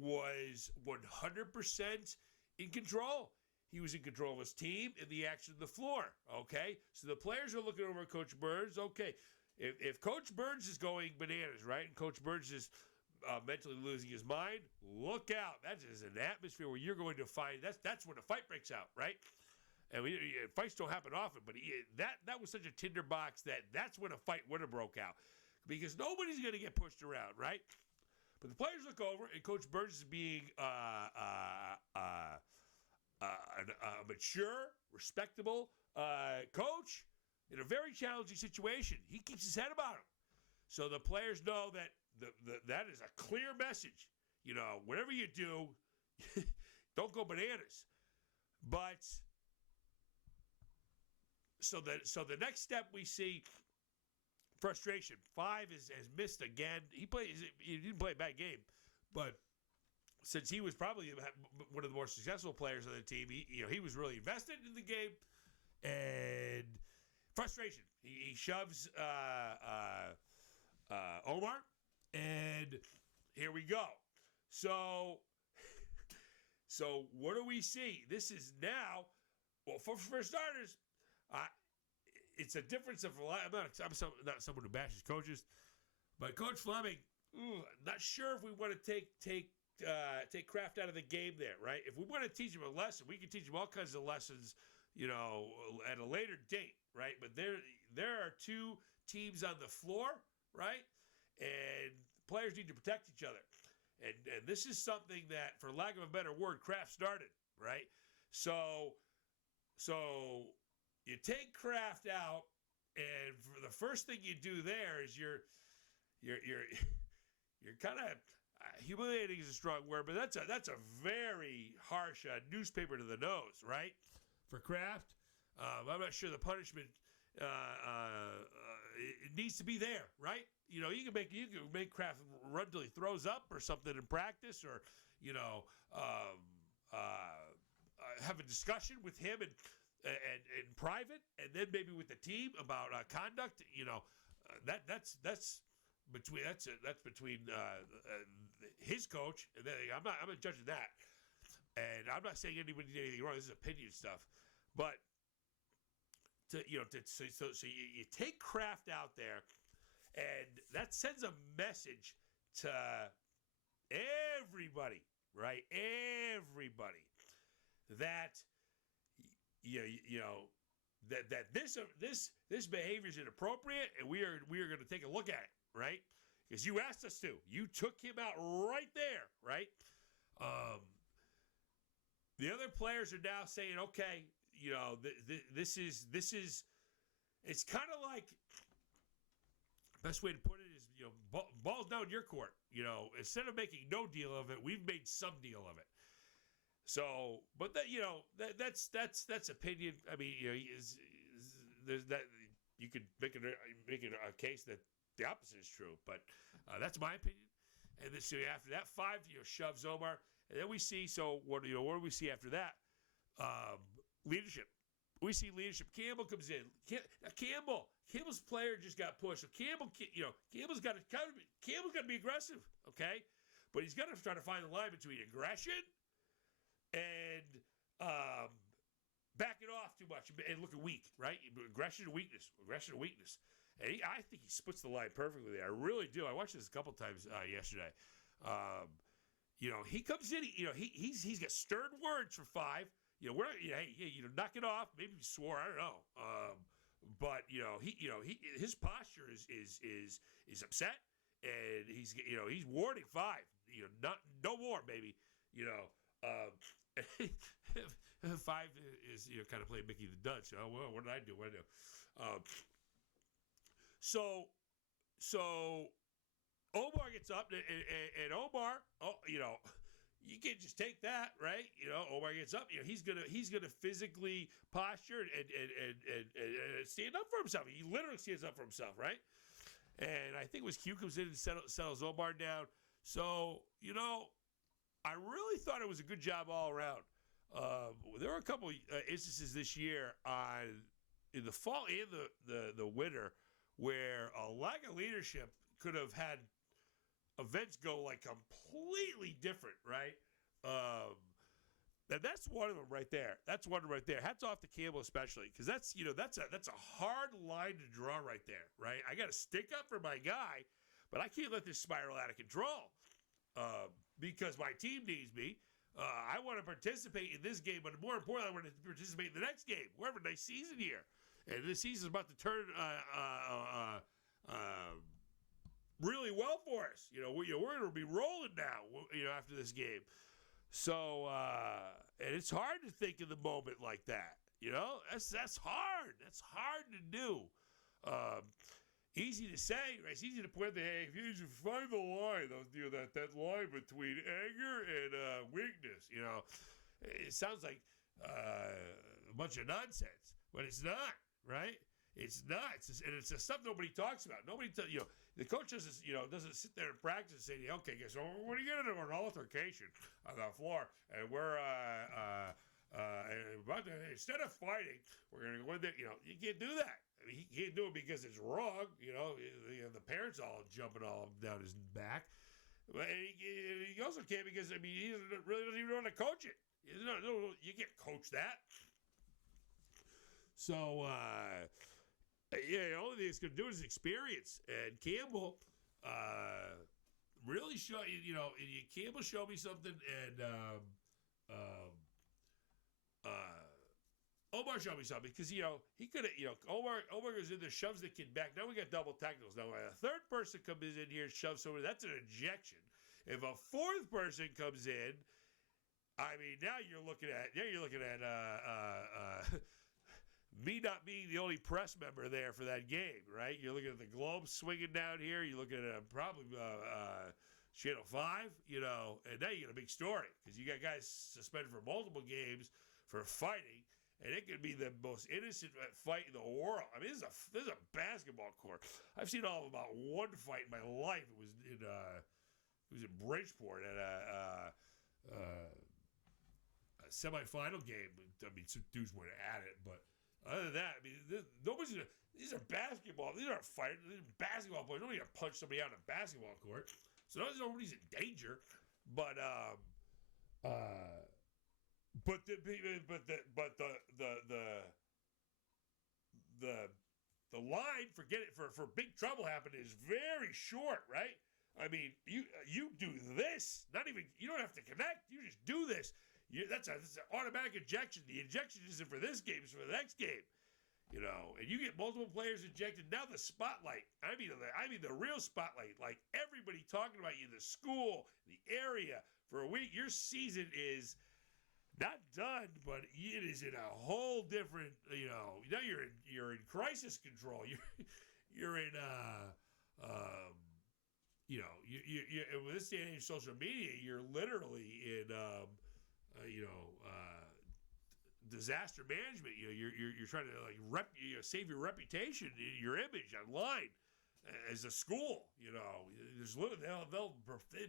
was 100% in control. He was in control of his team and the action of the floor. Okay, so the players are looking over at Coach Burns. Okay, if Coach Burns is going bananas, right, and Coach Burns is mentally losing his mind, look out. That is an atmosphere where you're going to find that's when a fight breaks out, right? And fights don't happen often, but that was such a tinderbox that's when a fight would have broke out, because nobody's going to get pushed around, right? But the players look over, and Coach Burns is being a mature, respectable coach in a very challenging situation. He keeps his head about him. So the players know that that is a clear message. You know, whatever you do, don't go bananas. But so the next step we see, frustration. 5 has missed again. He didn't play a bad game, but since he was probably one of the more successful players on the team, he was really invested in the game. And frustration. He shoves Omar, and here we go. So what do we see? This is now, well, for starters, it's a difference of, I'm not someone who bashes coaches, but Coach Fleming, not sure if we want to take Kraft out of the game there, right? If we want to teach him a lesson, we can teach him all kinds of lessons, at a later date, right? But there are two teams on the floor, right? And players need to protect each other. And this is something that, for lack of a better word, Kraft started, right? So you take Kraft out, and for the first thing you do there is you're kind of, humiliating is a strong word, but that's a very harsh newspaper to the nose, right? For Kraft, I'm not sure the punishment it needs to be there, right? You can make Kraft run till he throws up or something in practice, or have a discussion with him and in private, and then maybe with the team about conduct. That's between his coach, and then I'm not judging that, and I'm not saying anybody did anything wrong. This is opinion stuff, but so you take Kraft out there, and that sends a message to everybody, right? Everybody that that this behavior is inappropriate, and we are going to take a look at it, right? Because you asked us to. You took him out right there, right? The other players are now saying, okay, this is. It's kind of like, best way to put it is, ball's down your court. Instead of making no deal of it, we've made some deal of it. So, but that's opinion. I mean, there's that, you could make a case that the opposite is true, but that's my opinion. And then so after that, 5 shoves Omar, and then we see. So what do we see after that? Leadership. We see leadership. Campbell comes in. Campbell's player just got pushed. So Campbell's got to be aggressive, okay? But he's got to try to find the line between aggression and backing off too much and looking weak, right? Aggression and weakness. And I think he splits the line perfectly there. I really do. I watched this a couple times yesterday. He comes in. He's got stern words for 5. Knock it off. Maybe he swore. I don't know. But his posture is upset, and he's warning 5. No more, baby. 5 is kind of playing Mickey the Dutch. Oh well, what did I do? So Omar gets up, and Omar, you can't just take that, right? Omar gets up. He's gonna physically posture and stand up for himself. He literally stands up for himself, right? And I think it was Q comes in and settles Omar down. So, I really thought it was a good job all around. There were a couple instances this year in the fall and the winter where a lack of leadership could have had events go like completely different, right? And that's one of them right there. Hats off to Campbell especially, because that's a hard line to draw right there, right? I got to stick up for my guy, but I can't let this spiral out of control because my team needs me. I want to participate in this game, but more importantly, I want to participate in the next game. We're having a nice season here, and this season is about to turn really well for us. We're going to be rolling now. After this game. So, and it's hard to think in the moment like that. That's hard. That's hard to do. Easy to say, right? It's easy to point if you just find the line, that line between anger and weakness. It sounds like a bunch of nonsense, but it's not, right? It's not. It's the stuff nobody talks about. The coach doesn't sit there and practice and say, okay, guys, so when you get into an altercation on the floor, and we're instead of fighting, we're going to go in there. You can't do that. I mean, he can't do it because it's wrong. The parents all jumping all down his back. But he also can't because he really doesn't even know how to coach it. You can't coach that. So. The only thing it's going to do is experience. And Campbell really showed, Campbell showed me something, and Omar showed me something because, he could have, Omar goes in there, shoves the kid back. Now we got double technicals. Now, when a third person comes in here and shoves somebody, that's an ejection. If a fourth person comes in, now you're looking at me not being the only press member there for that game, right? You're looking at the Globe swinging down here. You're looking at probably Channel 5, and now you got a big story because you got guys suspended for multiple games for fighting, and it could be the most innocent fight in the world. This is a basketball court. I've seen all of about one fight in my life. It was in Bridgeport at a semifinal game. Some dudes went at it, but. Other than that, these are basketball. These aren't fighters. These are basketball players. Nobody gonna punch somebody out in a basketball court. So nobody's in danger. But the line for big trouble happening is very short, right? You do this. You don't have to connect. You just do this. That's an automatic ejection. The ejection isn't for this game; it's for the next game. And you get multiple players ejected. Now the spotlight. The real spotlight. Like everybody talking about you, the school, the area for a week. Your season is not done, but it is in a whole different. Now you're in crisis control. You're in. With this day and age of social media, you're literally in. Disaster management. You're trying to save your reputation, your image online as a school. They'd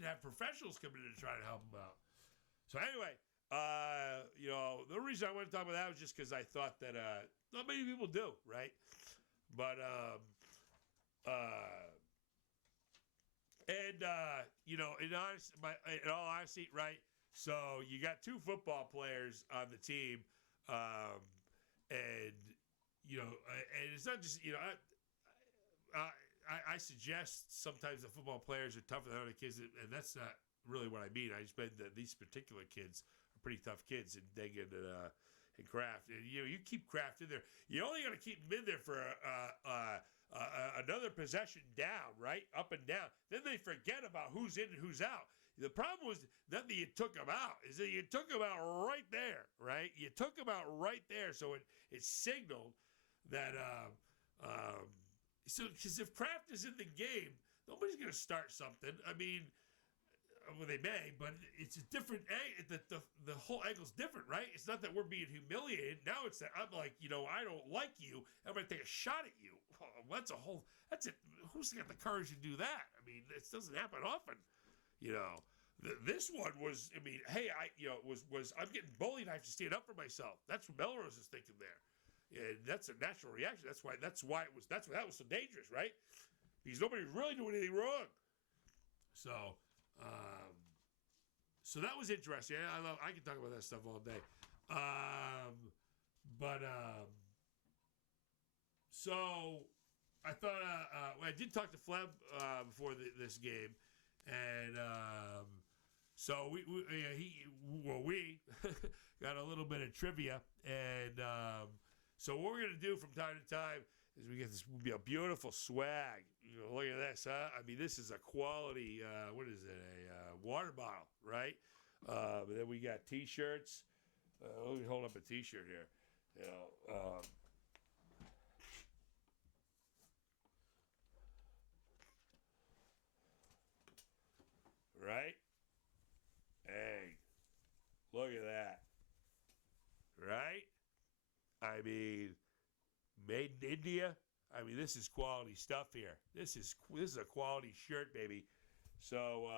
have professionals come in to try to help them out. So anyway, the reason I wanted to talk about that was just because I thought that not many people do, right? But in all honesty, right. So you got two football players on the team, and it's not just I suggest sometimes the football players are tougher than other kids, and that's not really what I mean. I just meant that these particular kids are pretty tough kids, and Degan and Kraft, and you keep Kraft in there. You only got to keep him in there for another possession down, right, up and down. Then they forget about who's in and who's out. The problem was not that you took him out, is that you took him out right there, right? You took him out right there, so it signaled that. Because if Kraft is in the game, nobody's going to start something. They may, but it's a different. The whole angle's different, right? It's not that we're being humiliated. Now it's that I'm like, I don't like you. I'm going to take a shot at you. That's it. Who's got the courage to do that? I mean, this doesn't happen often, you know. This one was, I mean, hey, I'm getting bullied. I have to stand up for myself. That's what Melrose is thinking there. And that's a natural reaction. That's why that was so dangerous, right? Because nobody's really doing anything wrong. So that was interesting. I can talk about that stuff all day. So I thought I did talk to Flem before this game, and so we got a little bit of trivia, and so what we're gonna do from time to time is we get this beautiful swag. You know, look at this, huh? I mean, this is a quality. What is it? A water bottle, right? And then we got T-shirts. Let me hold up a T-shirt here. You know. Right? Hey, look at that. Right? I mean, made in India. I mean, this is quality stuff here. This is a quality shirt, baby. So,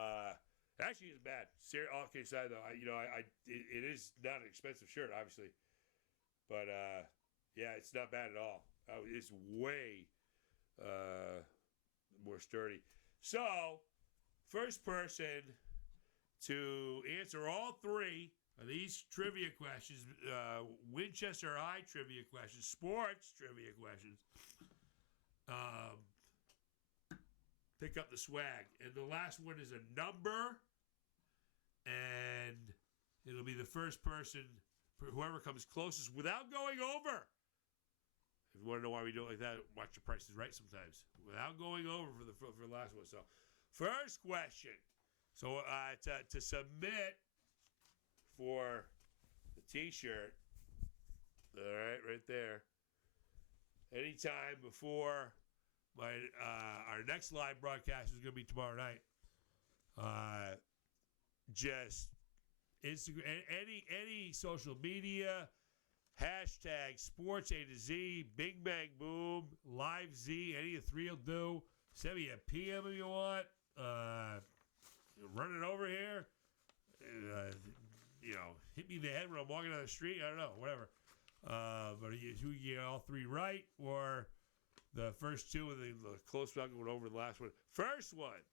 actually, it's bad. All kidding aside, though, it is not an expensive shirt, obviously. But, yeah, it's not bad at all. It's way more sturdy. So, first person to answer all three of these trivia questions, Winchester High trivia questions, sports trivia questions, pick up the swag. And the last one is a number, and it'll be the first person, whoever comes closest without going over. If you want to know why we do it like that, watch The Price is Right sometimes. Without going over for the last one. So, first question. So to submit for the T-shirt, all right there. Anytime before our next live broadcast is going to be tomorrow night. Just Instagram, any social media, hashtag Sports A to Z, Big Bang Boom, Live Z. Any of the three will do. Send me a PM if you want. Run it over here. Hit me in the head when I'm walking down the street. I don't know, whatever. But you get all three right, or the first two with the close one going over the last one. First one.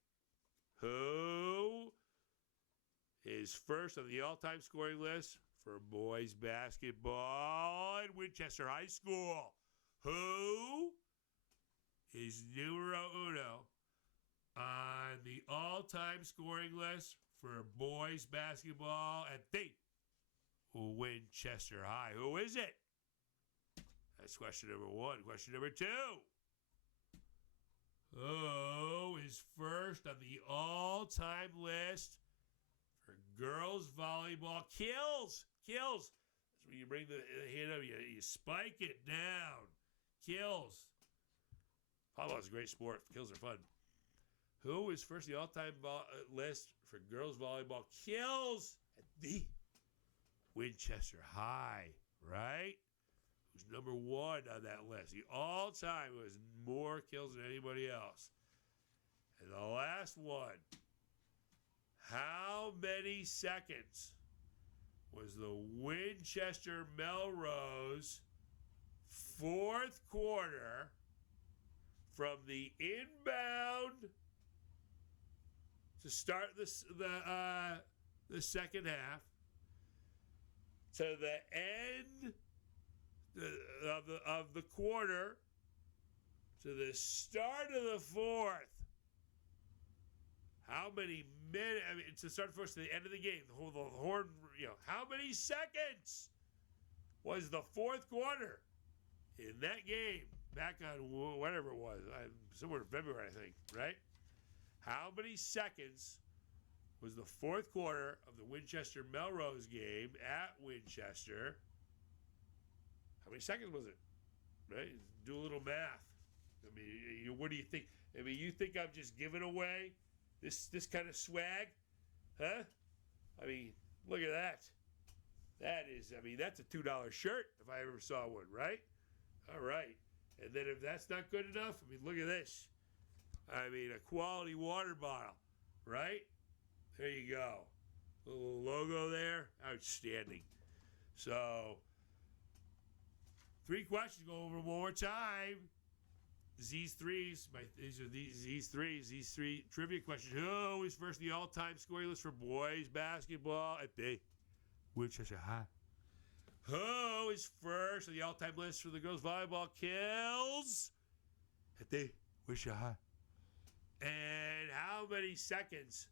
Who is first on the all-time scoring list for boys basketball at Winchester High School? Who is numero uno on the all-time scoring list for boys basketball at the Winchester High? Who is it? That's question number one. Question number two. Who is first on the all-time list for girls volleyball kills? Kills. That's when you bring the hand up, you spike it down. Kills. Volleyball is a great sport. Kills are fun. Who is first on the all-time list for girls volleyball kills at the Winchester High, right? Who's number one on that list? The all-time, who has more kills than anybody else. And the last one, how many seconds was the Winchester Melrose fourth quarter from the inbound to start the second half to the end of the quarter to the start of the fourth? How many minutes? I mean, to start first to the end of the game, the horn. How many seconds was the fourth quarter in that game back on whatever it was, somewhere in February, I think, right? How many seconds was the fourth quarter of the Winchester Melrose game at Winchester? How many seconds was it? Right? Do a little math. I mean, what do you think? I mean, you think I'm just giving away this kind of swag? Huh? I mean, look at that. That is, I mean, that's a $2 shirt if I ever saw one, right? All right. And then if that's not good enough, I mean, look at this. I mean, a quality water bottle, right? There you go. Little logo there. Outstanding. So, 3 questions. Go over one more time. These three trivia questions. Who is first in the all-time scoring list for boys basketball at the Winchester High? Who is first on the all-time list for the girls volleyball kills at the Winchester High? And how many seconds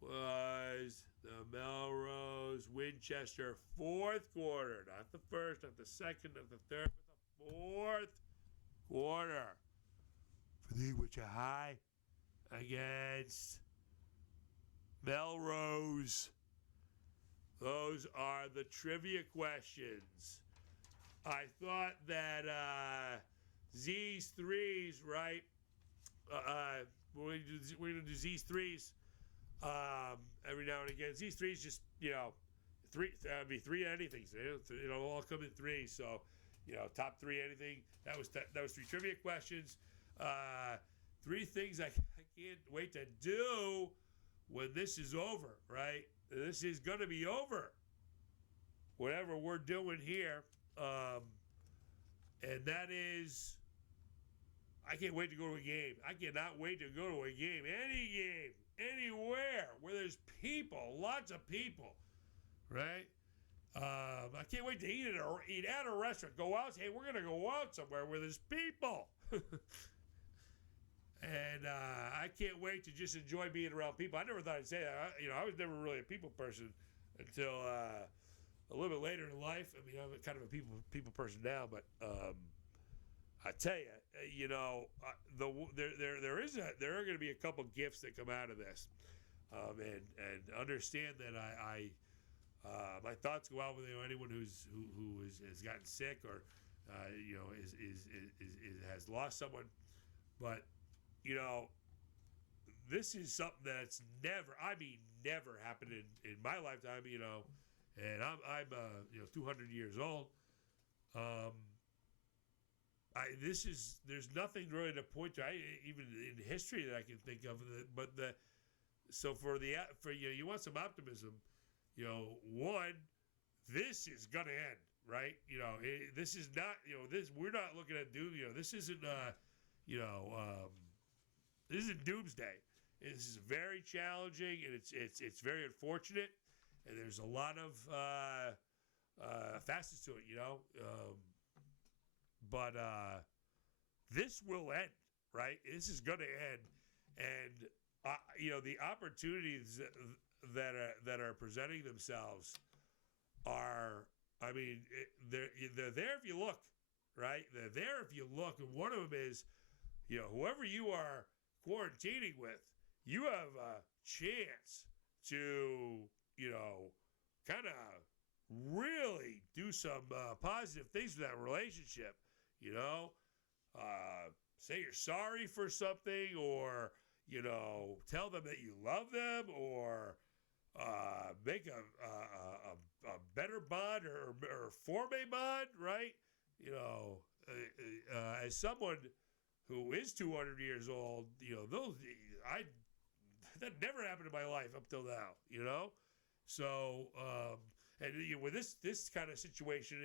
was the Melrose Winchester fourth quarter? Not the first, not the second, not the third, but the fourth quarter for the Winchester High against Melrose. Those are the trivia questions. I thought that these threes, right? We're going to do these threes every now and again. These threes just, be 3 anything. It'll all come in 3. So, top 3 anything. That was 3 trivia questions. 3 things I can't wait to do when this is over, right? This is going to be over. Whatever we're doing here. And that is, I can't wait to go to a game. I cannot wait to go to a game. Any game. Anywhere where there's people. Lots of people. Right? I can't wait to eat at a restaurant. Go out. Hey, we're going to go out somewhere where there's people. And I can't wait to just enjoy being around people. I never thought I'd say that. I was never really a people person until a little bit later in life. I mean, I'm kind of a people person now, but I tell you, there are going to be a couple gifts that come out of this, and understand that I my thoughts go out with anyone who has gotten sick or has lost someone, but this is something that's never happened in my lifetime, and I'm 200 years old. There's nothing really to point to, even in history that I can think of. But you want some optimism. One, this is gonna end, right? This is not, this we're not looking at doom. This isn't, this isn't doomsday. This is very challenging, and it's very unfortunate, and there's a lot of facets to it, But this will end, right? This is going to end, and the opportunities that are presenting themselves are, they're there if you look, right? They're there if you look, and one of them is, whoever you are quarantining with, you have a chance to, kind of really do some positive things with that relationship. Say you're sorry for something, or tell them that you love them, or make a better bond, or form a bond, right? As someone who is 200 years old, that never happened in my life up till now, So, and with this kind of situation,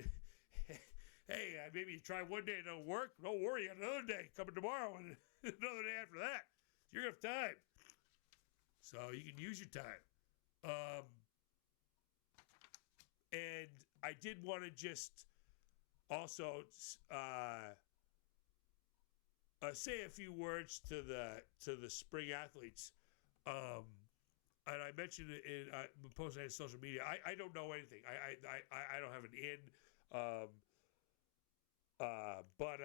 hey, maybe you try one day, it don't work. Don't worry, you got another day coming tomorrow, and another day after that. So you're gonna have time, so you can use your time. And I did want to just also say a few words to the spring athletes. And I mentioned it in posting on social media. I don't know anything. I don't have an in. But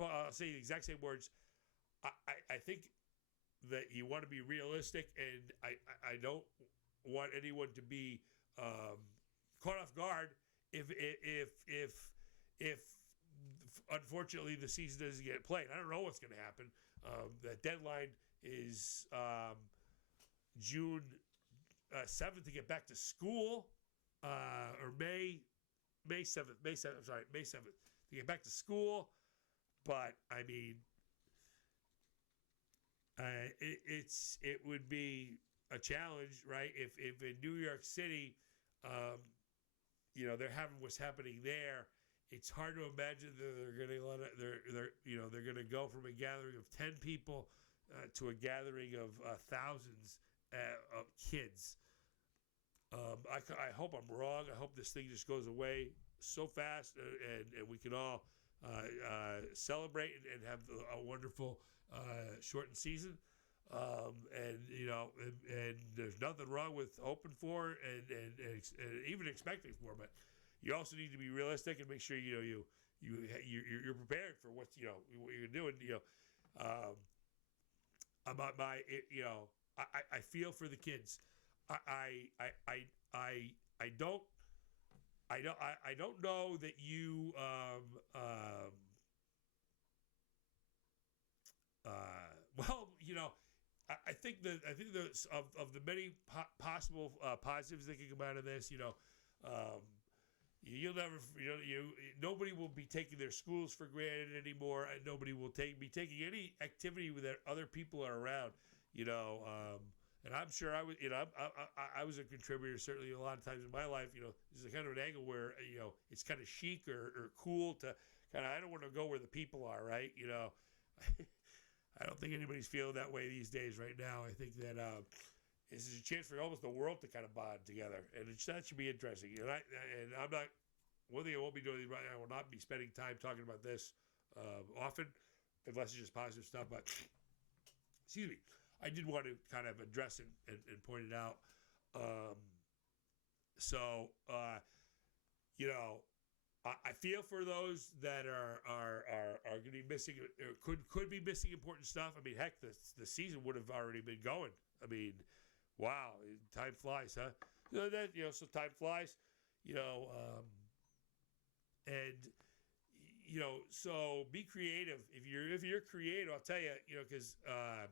I'll say the exact same words. I think that you want to be realistic, and I don't want anyone to be caught off guard if unfortunately the season doesn't get played. I don't know what's going to happen. The deadline is June 7th to get back to school, or May 7th to get back to school. But I mean, it would be a challenge, right? If in New York City, they're having what's happening there. It's hard to imagine that they're going to they're going to go from a gathering of 10 people to a gathering of thousands of kids. I hope I'm wrong. I hope this thing just goes away so fast, and we can all celebrate and have a wonderful shortened season. And there's nothing wrong with hoping for and even expecting for, but you also need to be realistic and make sure you're prepared for what you're doing. I feel for the kids. I don't know that you I think the of the many possible positives that can come out of this, you'll never, nobody will be taking their schools for granted anymore, and nobody will be taking any activity that other people are around, and I'm sure I was, I was a contributor certainly a lot of times in my life. There's a kind of an angle where it's kind of chic or cool to kind of, I don't want to go where the people are, right? I don't think anybody's feeling that way these days right now. I think that this is a chance for almost the world to kind of bond together, and that should be interesting. And I'm not, one thing I won't be doing right now, I will not be spending time talking about this often, unless it's just positive stuff. But excuse me, I did want to kind of address it and point it out. I feel for those that are going to be missing, or could be missing important stuff. I mean, heck, the season would have already been going. I mean, wow, time flies, huh? So time flies, and so be creative. If you're creative, I'll tell you, because I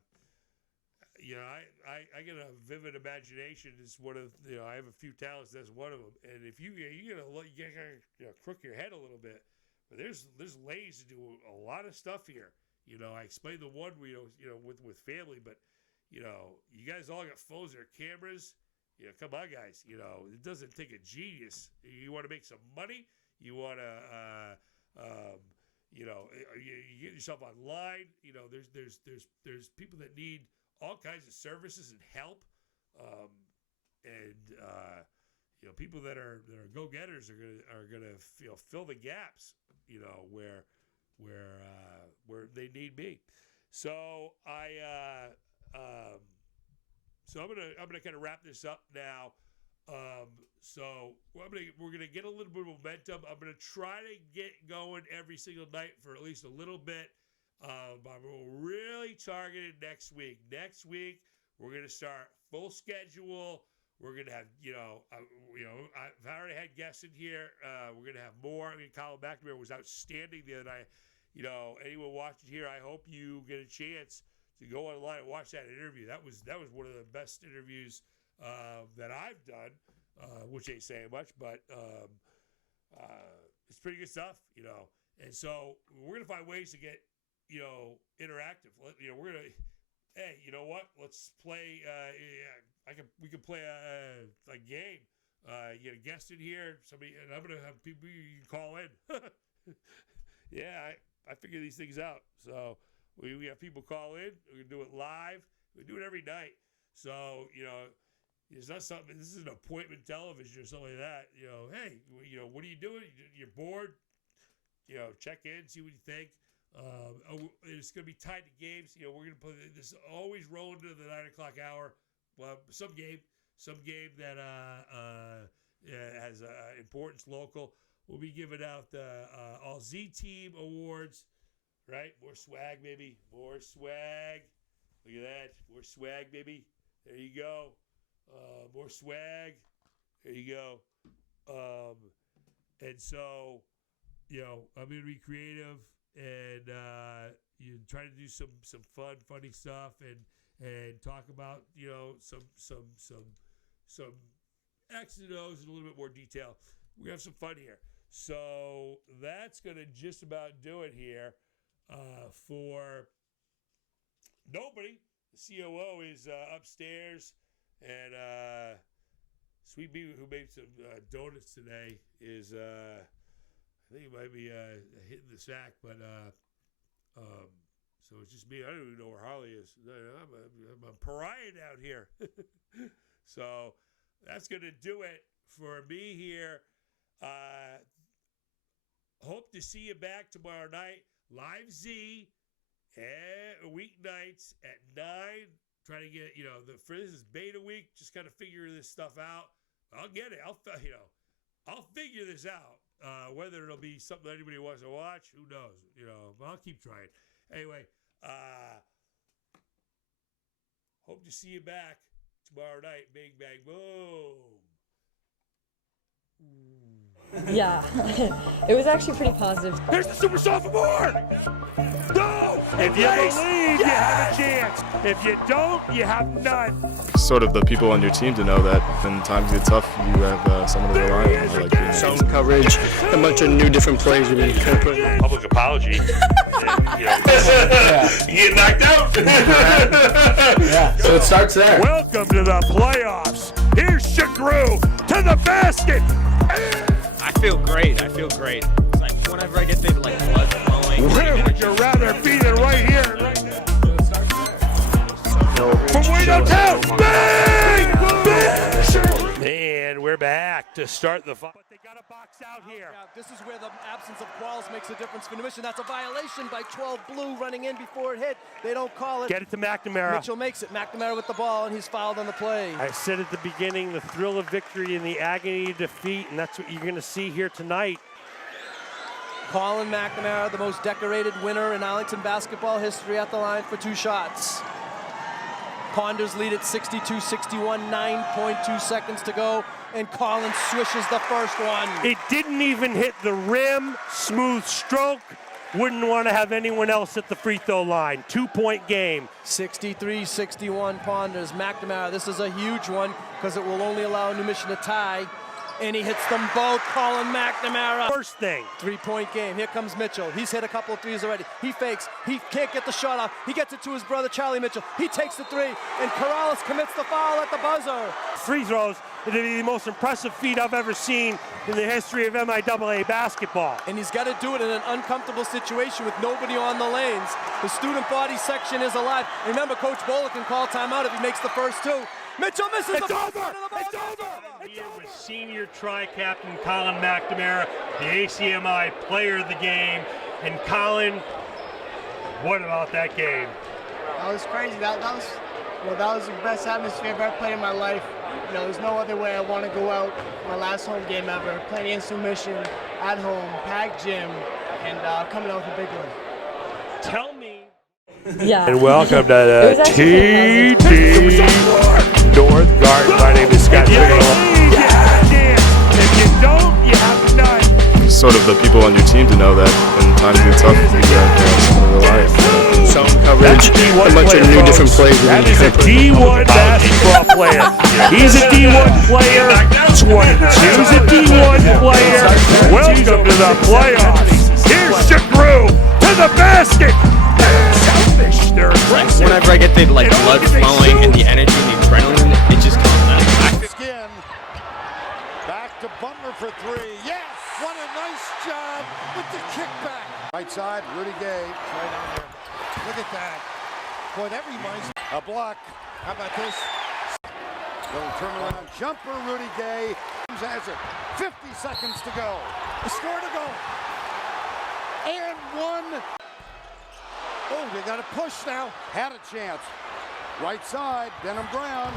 get a vivid imagination. It's one of I have a few talents. That's one of them. And if you gotta crook your head a little bit, but there's ways to do a lot of stuff here. I explained the one with family, but you guys all got phones or cameras. Come on, guys. It doesn't take a genius. You want to make some money. You want to you get yourself online. There's people that need all kinds of services and help, and people that are go-getters are gonna fill the gaps, where they need be. So I'm gonna kind of wrap this up now. So we're gonna get a little bit of momentum. I'm gonna try to get going every single night for at least a little bit. But we're really targeted next week. Next week, we're going to start full schedule. We're going to have, I've already had guests in here. We're going to have more. I mean, Colin McNamara was outstanding the other night. Anyone watching here, I hope you get a chance to go online and watch that interview. That was one of the best interviews that I've done, which ain't saying much, but it's pretty good stuff, And so we're going to find ways to get interactive. We're gonna, hey, you know what? Let's play. We can play a game. You get a guest in here, somebody, and I'm gonna have people you can call in. Yeah, I figure these things out. So we have people call in. We can do it live. We do it every night. So it's not something. This is an appointment television or something like that. Hey, what are you doing? You're bored. Check in, see what you think. It's going to be tied to games. We're going to play this, always rolling to the 9 o'clock hour. Well, some game that has importance local. We'll be giving out the All Z Team Awards, right? More swag, baby. More swag. Look at that. More swag, baby. There you go. More swag. There you go. And so, I'm going to be creative. And you try to do some fun, funny stuff, and talk about some X's and O's in a little bit more detail. We have some fun here, so that's gonna just about do it here. for nobody. The COO is upstairs, and Sweet Bee, who made some donuts today, is I think it might be hitting the sack, but so it's just me. I don't even know where Harley is. I'm a pariah down here. So that's going to do it for me here. Hope to see you back tomorrow night. Live Z, weeknights at 9. Try to get, this is beta week. Just got to figure this stuff out. I'll get it. I'll figure this out. Whether it'll be something that anybody wants to watch, who knows? But I'll keep trying. Anyway, hope to see you back tomorrow night. Bing, bang, boom. Yeah, it was actually pretty positive. Here's the super sophomore! No! If you believe, you have a chance. If you don't, you have none. Sort of the people on your team to know that when times get tough, you have someone to rely on. Like zone coverage, a bunch of new different plays we've been kind of putting in. Public apology. You get knocked out. Yeah, so it starts there. Welcome to the playoffs. Here's Shagru to the basket. I feel great. It's like whenever I get the blood flowing. Where would you rather be than right here and right now? From way downtown, bang! And we're back to start the fight. But they got a box out here. Yeah, this is where the absence of Qualls makes a difference for New Mission. That's a violation by 12 Blue running in before it hit. They don't call it. Get it to McNamara. Mitchell makes it. McNamara with the ball, and he's fouled on the play. I said at the beginning, the thrill of victory and the agony of defeat, and that's what you're going to see here tonight. Colin McNamara, the most decorated winner in Arlington basketball history, at the line for 2 shots. Ponders lead at 62-61, 9.2 seconds to go, and Colin swishes the first one. It didn't even hit the rim, smooth stroke. Wouldn't want to have anyone else at the free throw line. 2-point game. 63-61 Ponders. McNamara, this is a huge one because it will only allow New Mission to tie. And he hits them both. Colin McNamara. First thing. 3-point game. Here comes Mitchell. He's hit a couple of threes already. He fakes. He can't get the shot off. He gets it to his brother, Charlie Mitchell. He takes the 3, and Corrales commits the foul at the buzzer. Free throws are the most impressive feat I've ever seen in the history of MIAA basketball. And he's got to do it in an uncomfortable situation with nobody on the lanes. The student body section is alive. Remember, Coach Bowler can call timeout if he makes the first 2. Mitchell misses the first one of the ball. It's over! Here with senior tri-captain Colin McNamara, the ACMI player of the game. And Colin, what about that game? That was crazy. That was the best atmosphere I've ever played in my life. There's no other way I want to go out. My last home game ever, playing against New Mission at home, packed gym, and coming out with a big one. Tell me. Yeah. And welcome to the TD North Garden. My name is Scott Bigelow. If you don't, you have none. Sort of the people on your team to know that when times get tough, you have someone to rely on. Zone coverage, a bunch of new different plays. That is a D1 basketball player. He's a D1 player. 22's a D1 player. Welcome to the playoffs. Here's Shagru to the basket. Selfish. They're aggressive. Whenever I get the blood flowing and the energy and the adrenaline, it just comes out. Skin. Back to Butler for 3. Yes! What a nice job with the kickback. Right side, Rudy Gay. Right on there. Look at that. Boy, that reminds me. A block. How about this? Little turnaround jumper, Rudy Gay. Has it. 50 seconds to go. A score to go. And 1. Oh, they got a push now. Had a chance. Right side, Denham Brown.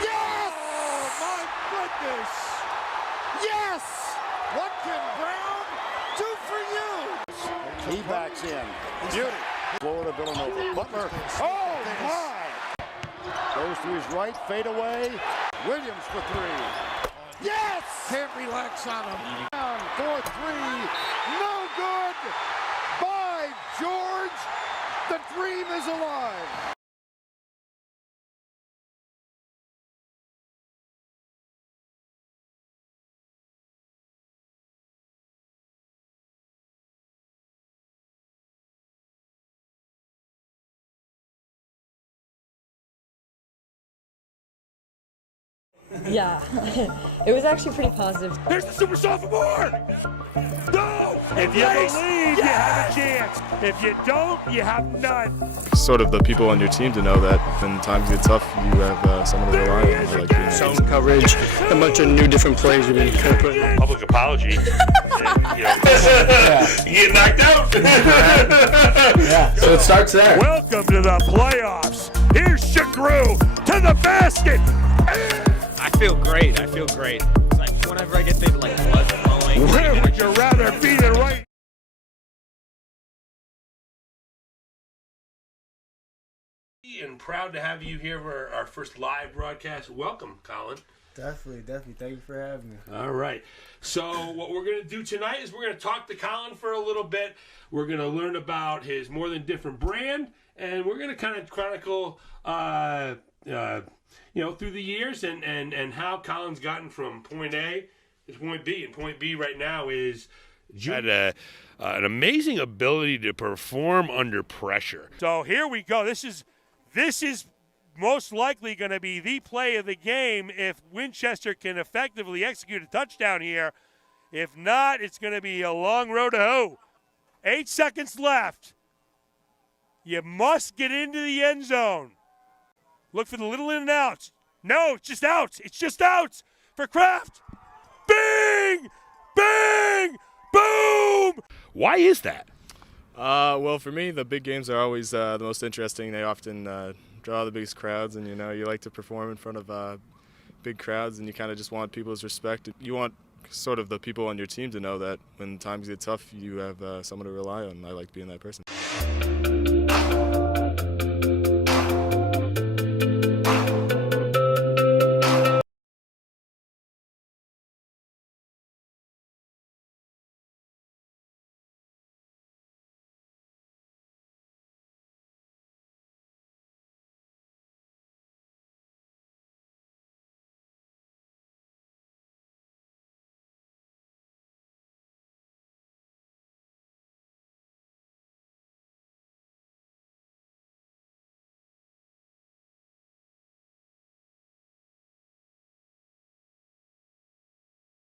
Yes! Oh, my goodness! Yes! What can Brown do for you? He backs in. Beauty. Florida Villanova. Butler. Oh, my! Goes to his right, fade away. Williams for 3. Yes! Can't relax on him. Down for 3. No good! By George, the dream is alive. Yeah, it was actually pretty positive. Here's the super sophomore! No! If you believe, you have a chance. If you don't, you have none. Sort of the people on your team to know that when times get tough, you have someone to rely on. I like being Zone coverage, a bunch of new different plays we've been kind of putting in. Public apology. You get knocked out. Yeah, so it starts there. Welcome to the playoffs. Here's Shagru to the basket. I feel great. I feel great. It's like whenever I get the blood flowing. Where would you rather be than right? And proud to have you here for our first live broadcast. Welcome, Colin. Definitely. Thank you for having me. All right. So what we're going to do tonight is we're going to talk to Colin for a little bit. We're going to learn about his More Than Different brand, and we're going to kind of chronicle, through the years and how Colin's gotten from point A to point B. And point B right now is had an amazing ability to perform under pressure. So here we go. This is most likely going to be the play of the game if Winchester can effectively execute a touchdown here. If not, it's going to be a long road to hoe. 8 seconds left. You must get into the end zone. Look for the little in and outs. No, it's just outs. It's just outs for Kraft. Bing! Bing! Boom! Why is that? Well, for me, the big games are always the most interesting. They often draw the biggest crowds, and, you like to perform in front of big crowds, and you kind of just want people's respect. You want sort of the people on your team to know that when times get tough, you have someone to rely on. I like being that person.